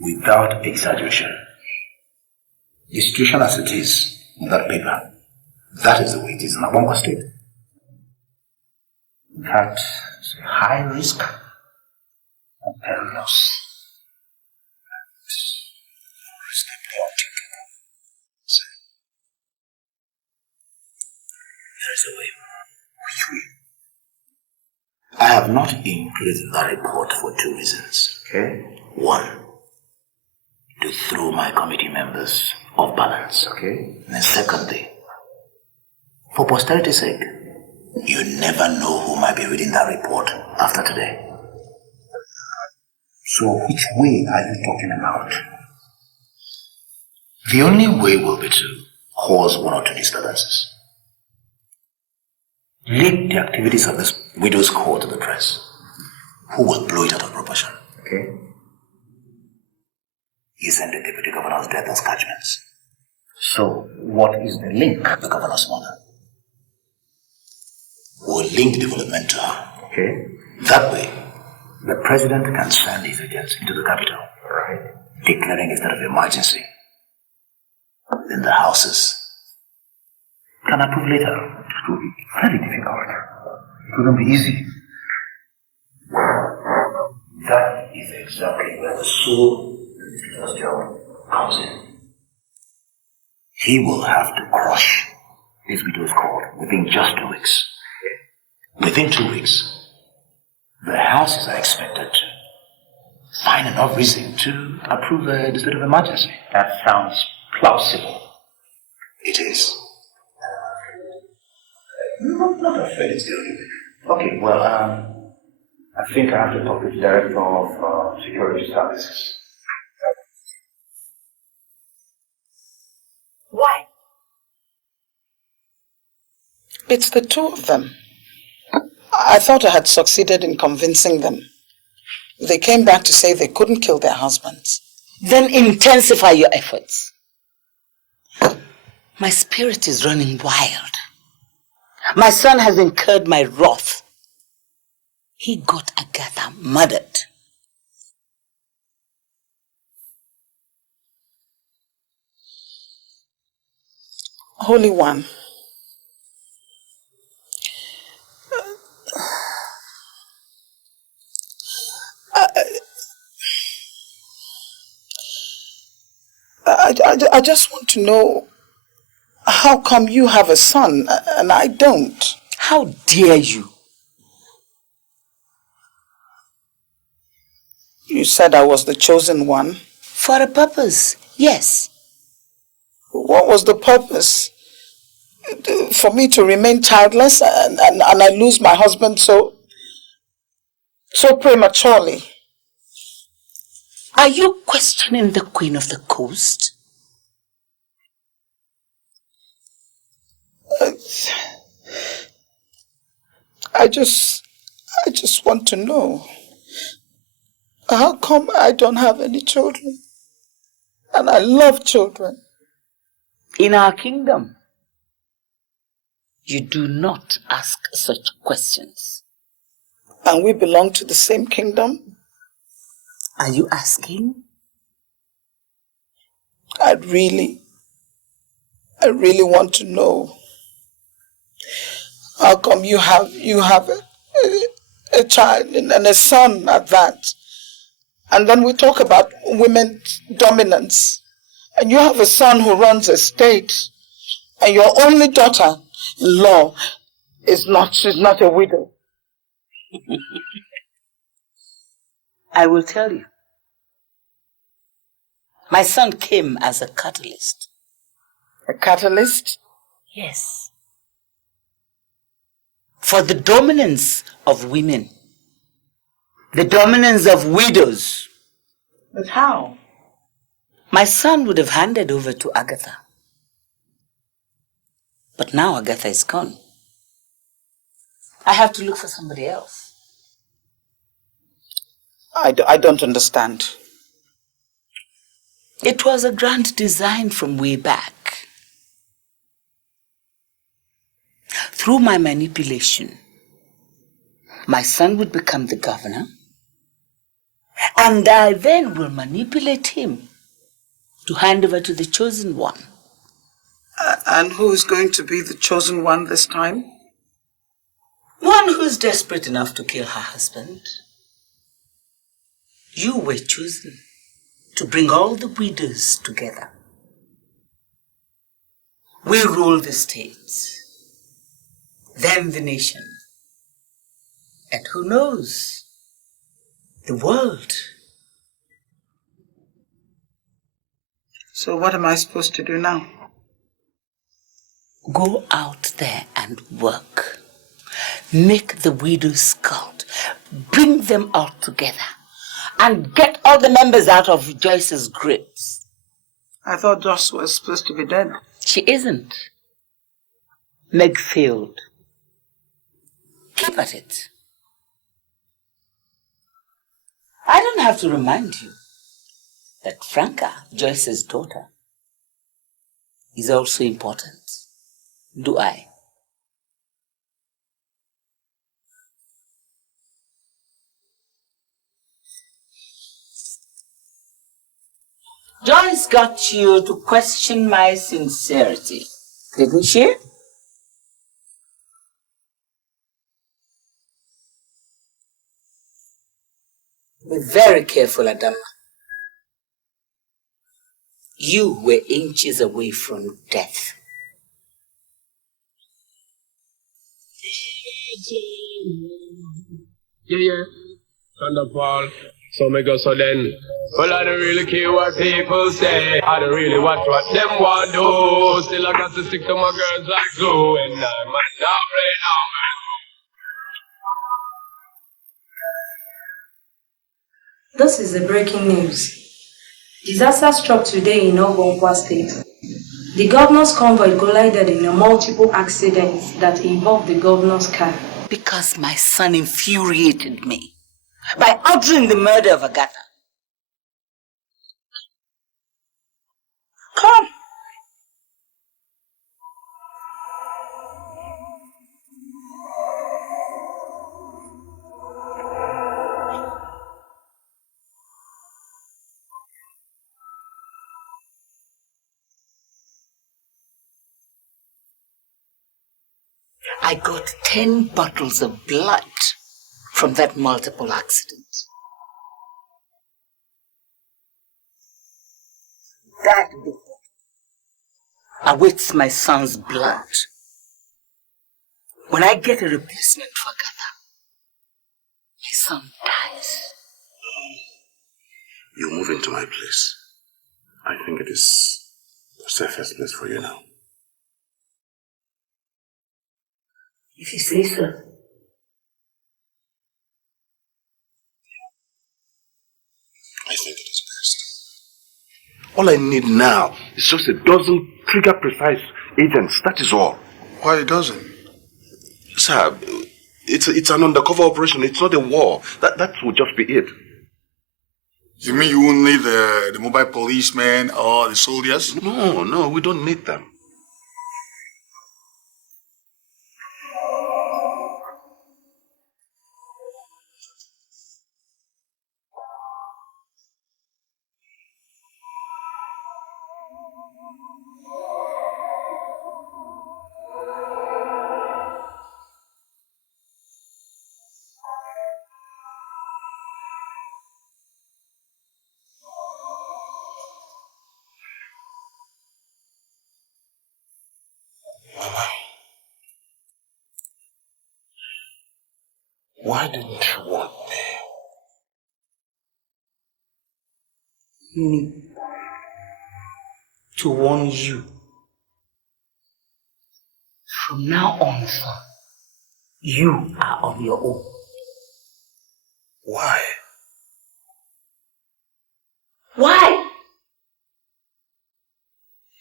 without exaggeration. The situation as it is in that paper, that is the way it is in Abongo State. In fact, it's a high risk and perilous. There is a way. Which way? I have not included that report for two reasons. Okay. One, to throw my committee members off balance. Okay. And secondly, for posterity's sake, you never know who might be reading that report after today. So which way are you talking about? The only way will be to cause one or two disturbances. Leak the activities of this widow's court to the press, who will blow it out of proportion. Okay? He sent the deputy governor's death as catchments. So, what is the link? The governor's mother. We'll link development to her. Okay? That way, the president can send his agents into the capital. Right. Declaring a state of emergency. Then the houses can approve later. It will be very difficult. It wouldn't be easy. That is exactly where the soul of the job comes in. He will have to crush this widow's court within just 2 weeks. Within 2 weeks, the houses are expected to find enough reason to approve the state of emergency. That sounds plausible. It is. Not afraid it's the okay, well, I think I have to talk to the Director of Security Services. Why? It's the two of them. I thought I had succeeded in convincing them. They came back to say they couldn't kill their husbands. Then intensify your efforts. My spirit is running wild. My son has incurred my wrath. He got Agatha murdered. Holy One, I just want to know, how come you have a son and I don't? How dare you? You said I was the chosen one. For a purpose, yes. What was the purpose? For me to remain childless and I lose my husband so prematurely. Are you questioning the Queen of the Coast? I just want to know, how come I don't have any children? And I love children. In our kingdom, you do not ask such questions. And we belong to the same kingdom? Are you asking? I really want to know. How come you have a child and a son at that? And then we talk about women's dominance. And you have a son who runs a state. And your only daughter-in-law she's not a widow. I will tell you. My son came as a catalyst. A catalyst? Yes. For the dominance of women. The dominance of widows. But how? My son would have handed over to Agatha. But now Agatha is gone. I have to look for somebody else. I don't understand. It was a grand design from way back. Through my manipulation, my son would become the governor, and I then will manipulate him to hand over to the chosen one. And who is going to be the chosen one this time? One who's desperate enough to kill her husband. You were chosen to bring all the widows together. We rule the states, then the nation, and who knows, the world. So what am I supposed to do now? Go out there and work. Make the widow's cult. Bring them all together. And get all the members out of Joyce's grips. I thought Joyce was supposed to be dead. She isn't. Meg failed. Keep at it. I don't have to remind you that Franca, Joyce's daughter, is also important. Do I? Joyce got you to question my sincerity, didn't she? Be very careful, Adam. You were inches away from death. Yeah. Thunderfall. So me go so then. Well, I don't really care what people say. I don't really watch what them want do. Still I got to stick to my girls like glue. And I'm now play now. This is the breaking news. Disaster struck today in Ogonkwa State. The governor's convoy collided in multiple accidents that involved the governor's car. Because my son infuriated me by ordering the murder of Agatha. Come. I got 10 bottles of blood from that multiple accident. That awaits my son's blood. When I get a replacement for Agatha, my son dies. You move into my place. I think it is the safest place for you now. If you say so. I think it is best. All I need now is just a dozen trigger-precise agents. That is all. Why a dozen? Sir, it's an undercover operation. It's not a war. That would just be it. You mean you won't need the mobile policemen or the soldiers? No, we don't need them. Why didn't you want Me to warn you. From now on, son, you are on your own. Why? Why?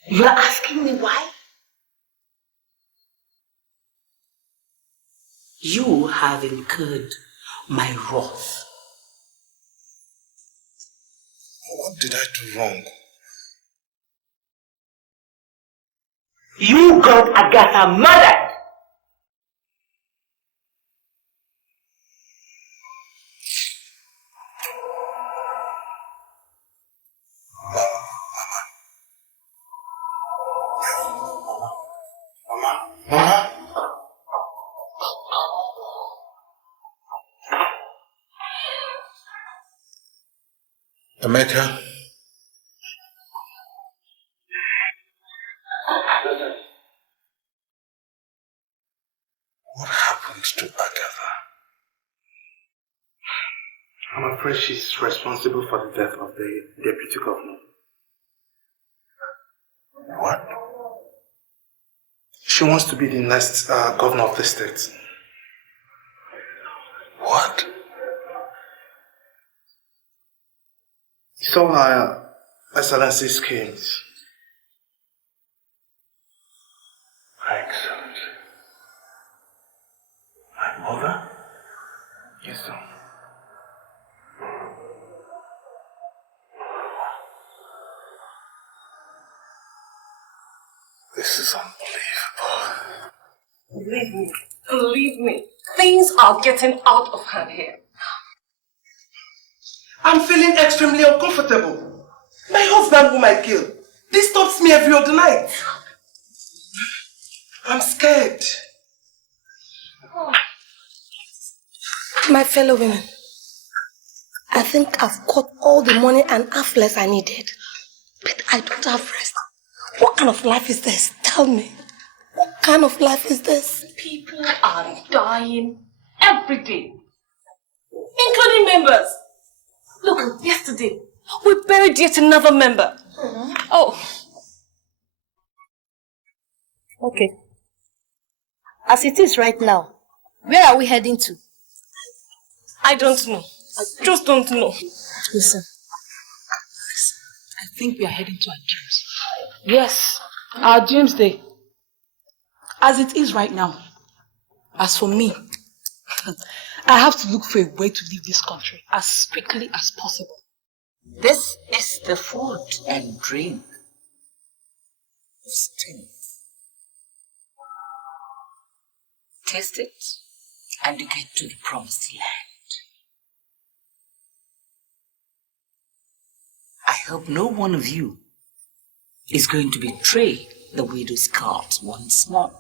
You are asking me why? You have incurred my wrath. What did I do wrong? You got Agatha murdered! Mama? Onyeka? What happened to Agatha? I'm afraid she's responsible for the death of the deputy governor. What? She wants to be the next governor of the state. What? It's all her Excellency's schemes. Excellent. My mother? Yes, sir. This is unbelievable. Believe me, things are getting out of hand here. I'm feeling extremely uncomfortable. My husband whom I killed disturbs me every other night. I'm scared. My fellow women, I think I've got all the money and half less I needed. But I don't have rest. What kind of life is this? Tell me. What kind of life is this? People are dying every day, including members. Look, yesterday, we buried yet another member. Oh. Okay. As it is right now, where are we heading to? I don't know. I just don't know. Listen, I think we are heading to our dreams. Yes, our dreams day. As it is right now, as for me, I have to look for a way to leave this country as quickly as possible. This is the food and drink of strength. Taste it, and you get to the promised land. I hope no one of you is going to betray the widow's cult once more.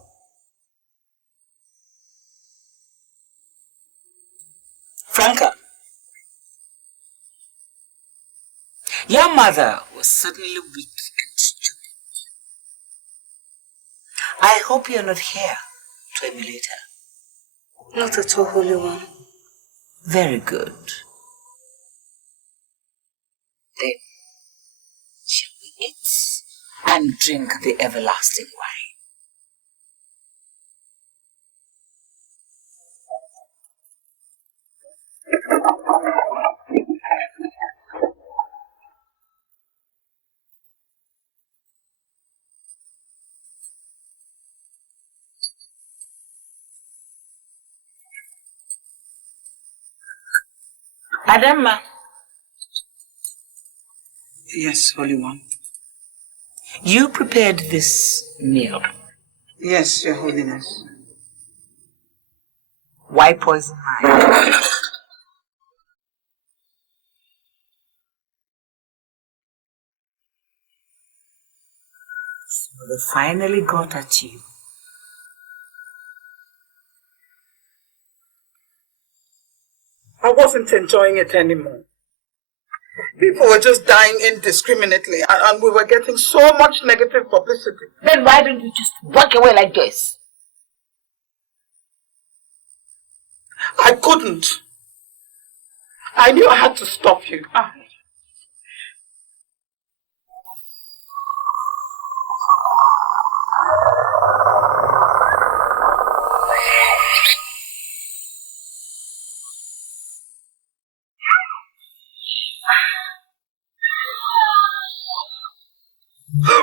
Franca, your mother was certainly weak and stupid. I hope you're not here to emulate her. Not at all, Holy One. Very good. Then, shall we eat and drink the everlasting wine? Adama. Yes, Holy One. You prepared this meal. Yes, Your Holiness. Why poison mine? So they finally got at you. I wasn't enjoying it anymore. People were just dying indiscriminately and we were getting so much negative publicity. Then why don't you just walk away like this? I couldn't. I knew I had to stop you.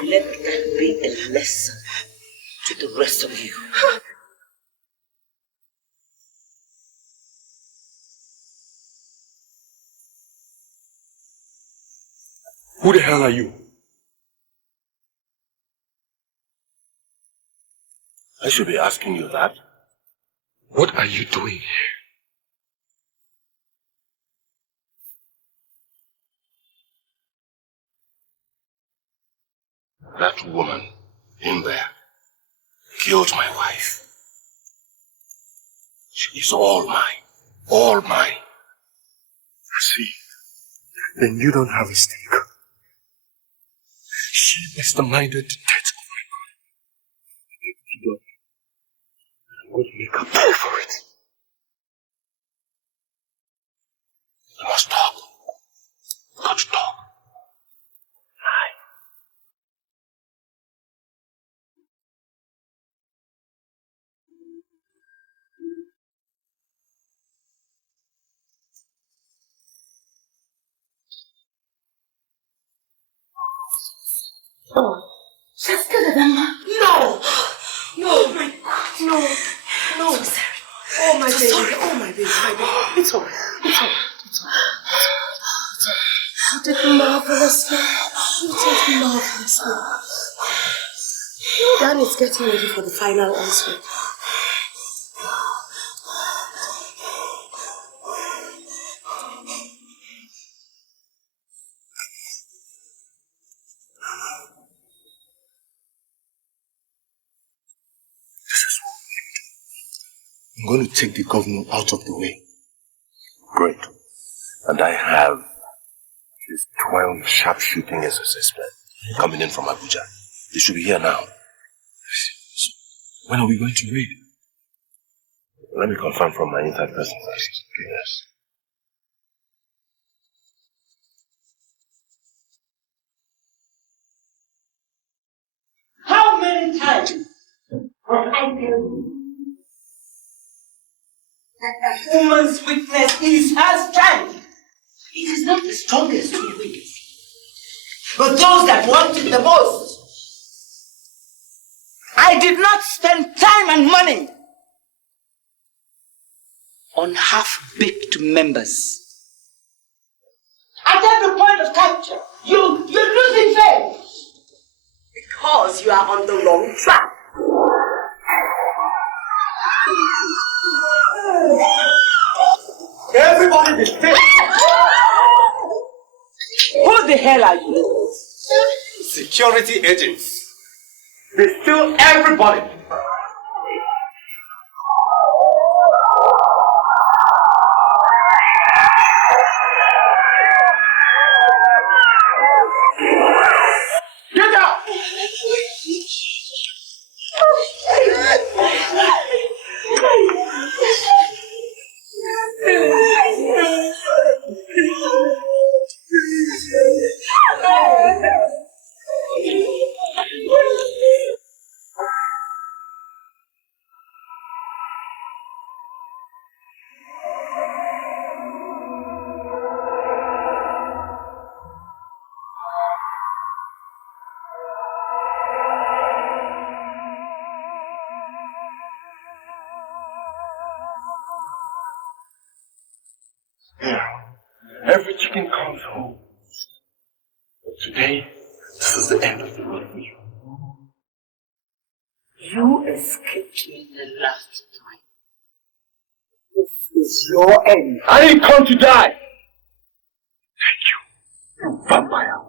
Let that be a lesson to the rest of you. Who the hell are you? I should be asking you that. What are you doing here? That woman in there killed my wife. She is all mine. All mine. See, then you don't have a stake. She masterminded the death of my brother. I'm going to make her pay for it. You must talk. Got to talk. Oh, she's good at Emma. No! No! Oh my God! No! No! So sorry. Oh my baby! Sorry. Oh my baby! My baby! It's alright. It's alright. It's alright. You did marvelously. You did marvelously. Dan is getting ready for the final onslaught. I'm going to take the governor out of the way. Great. And I have these 12 sharpshooting SSS men coming in from Abuja. They should be here now. When are we going to raid? Let me confirm from my inside person first. Yes. How many times have I told you that a woman's weakness is her strength? It is not the strongest who wins, but those that want it the most. I did not spend time and money on half-baked members. At every point of capture, you're losing faith. Because you are on the wrong track. Everybody be still. Who the hell are you? Security agents. They steal everybody. Get out! Every chicken comes home. But today, this is the end of the road for you. You escaped me the last time. This is your end. I didn't come to die! Thank you, you vampire.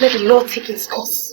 Let the law take its course.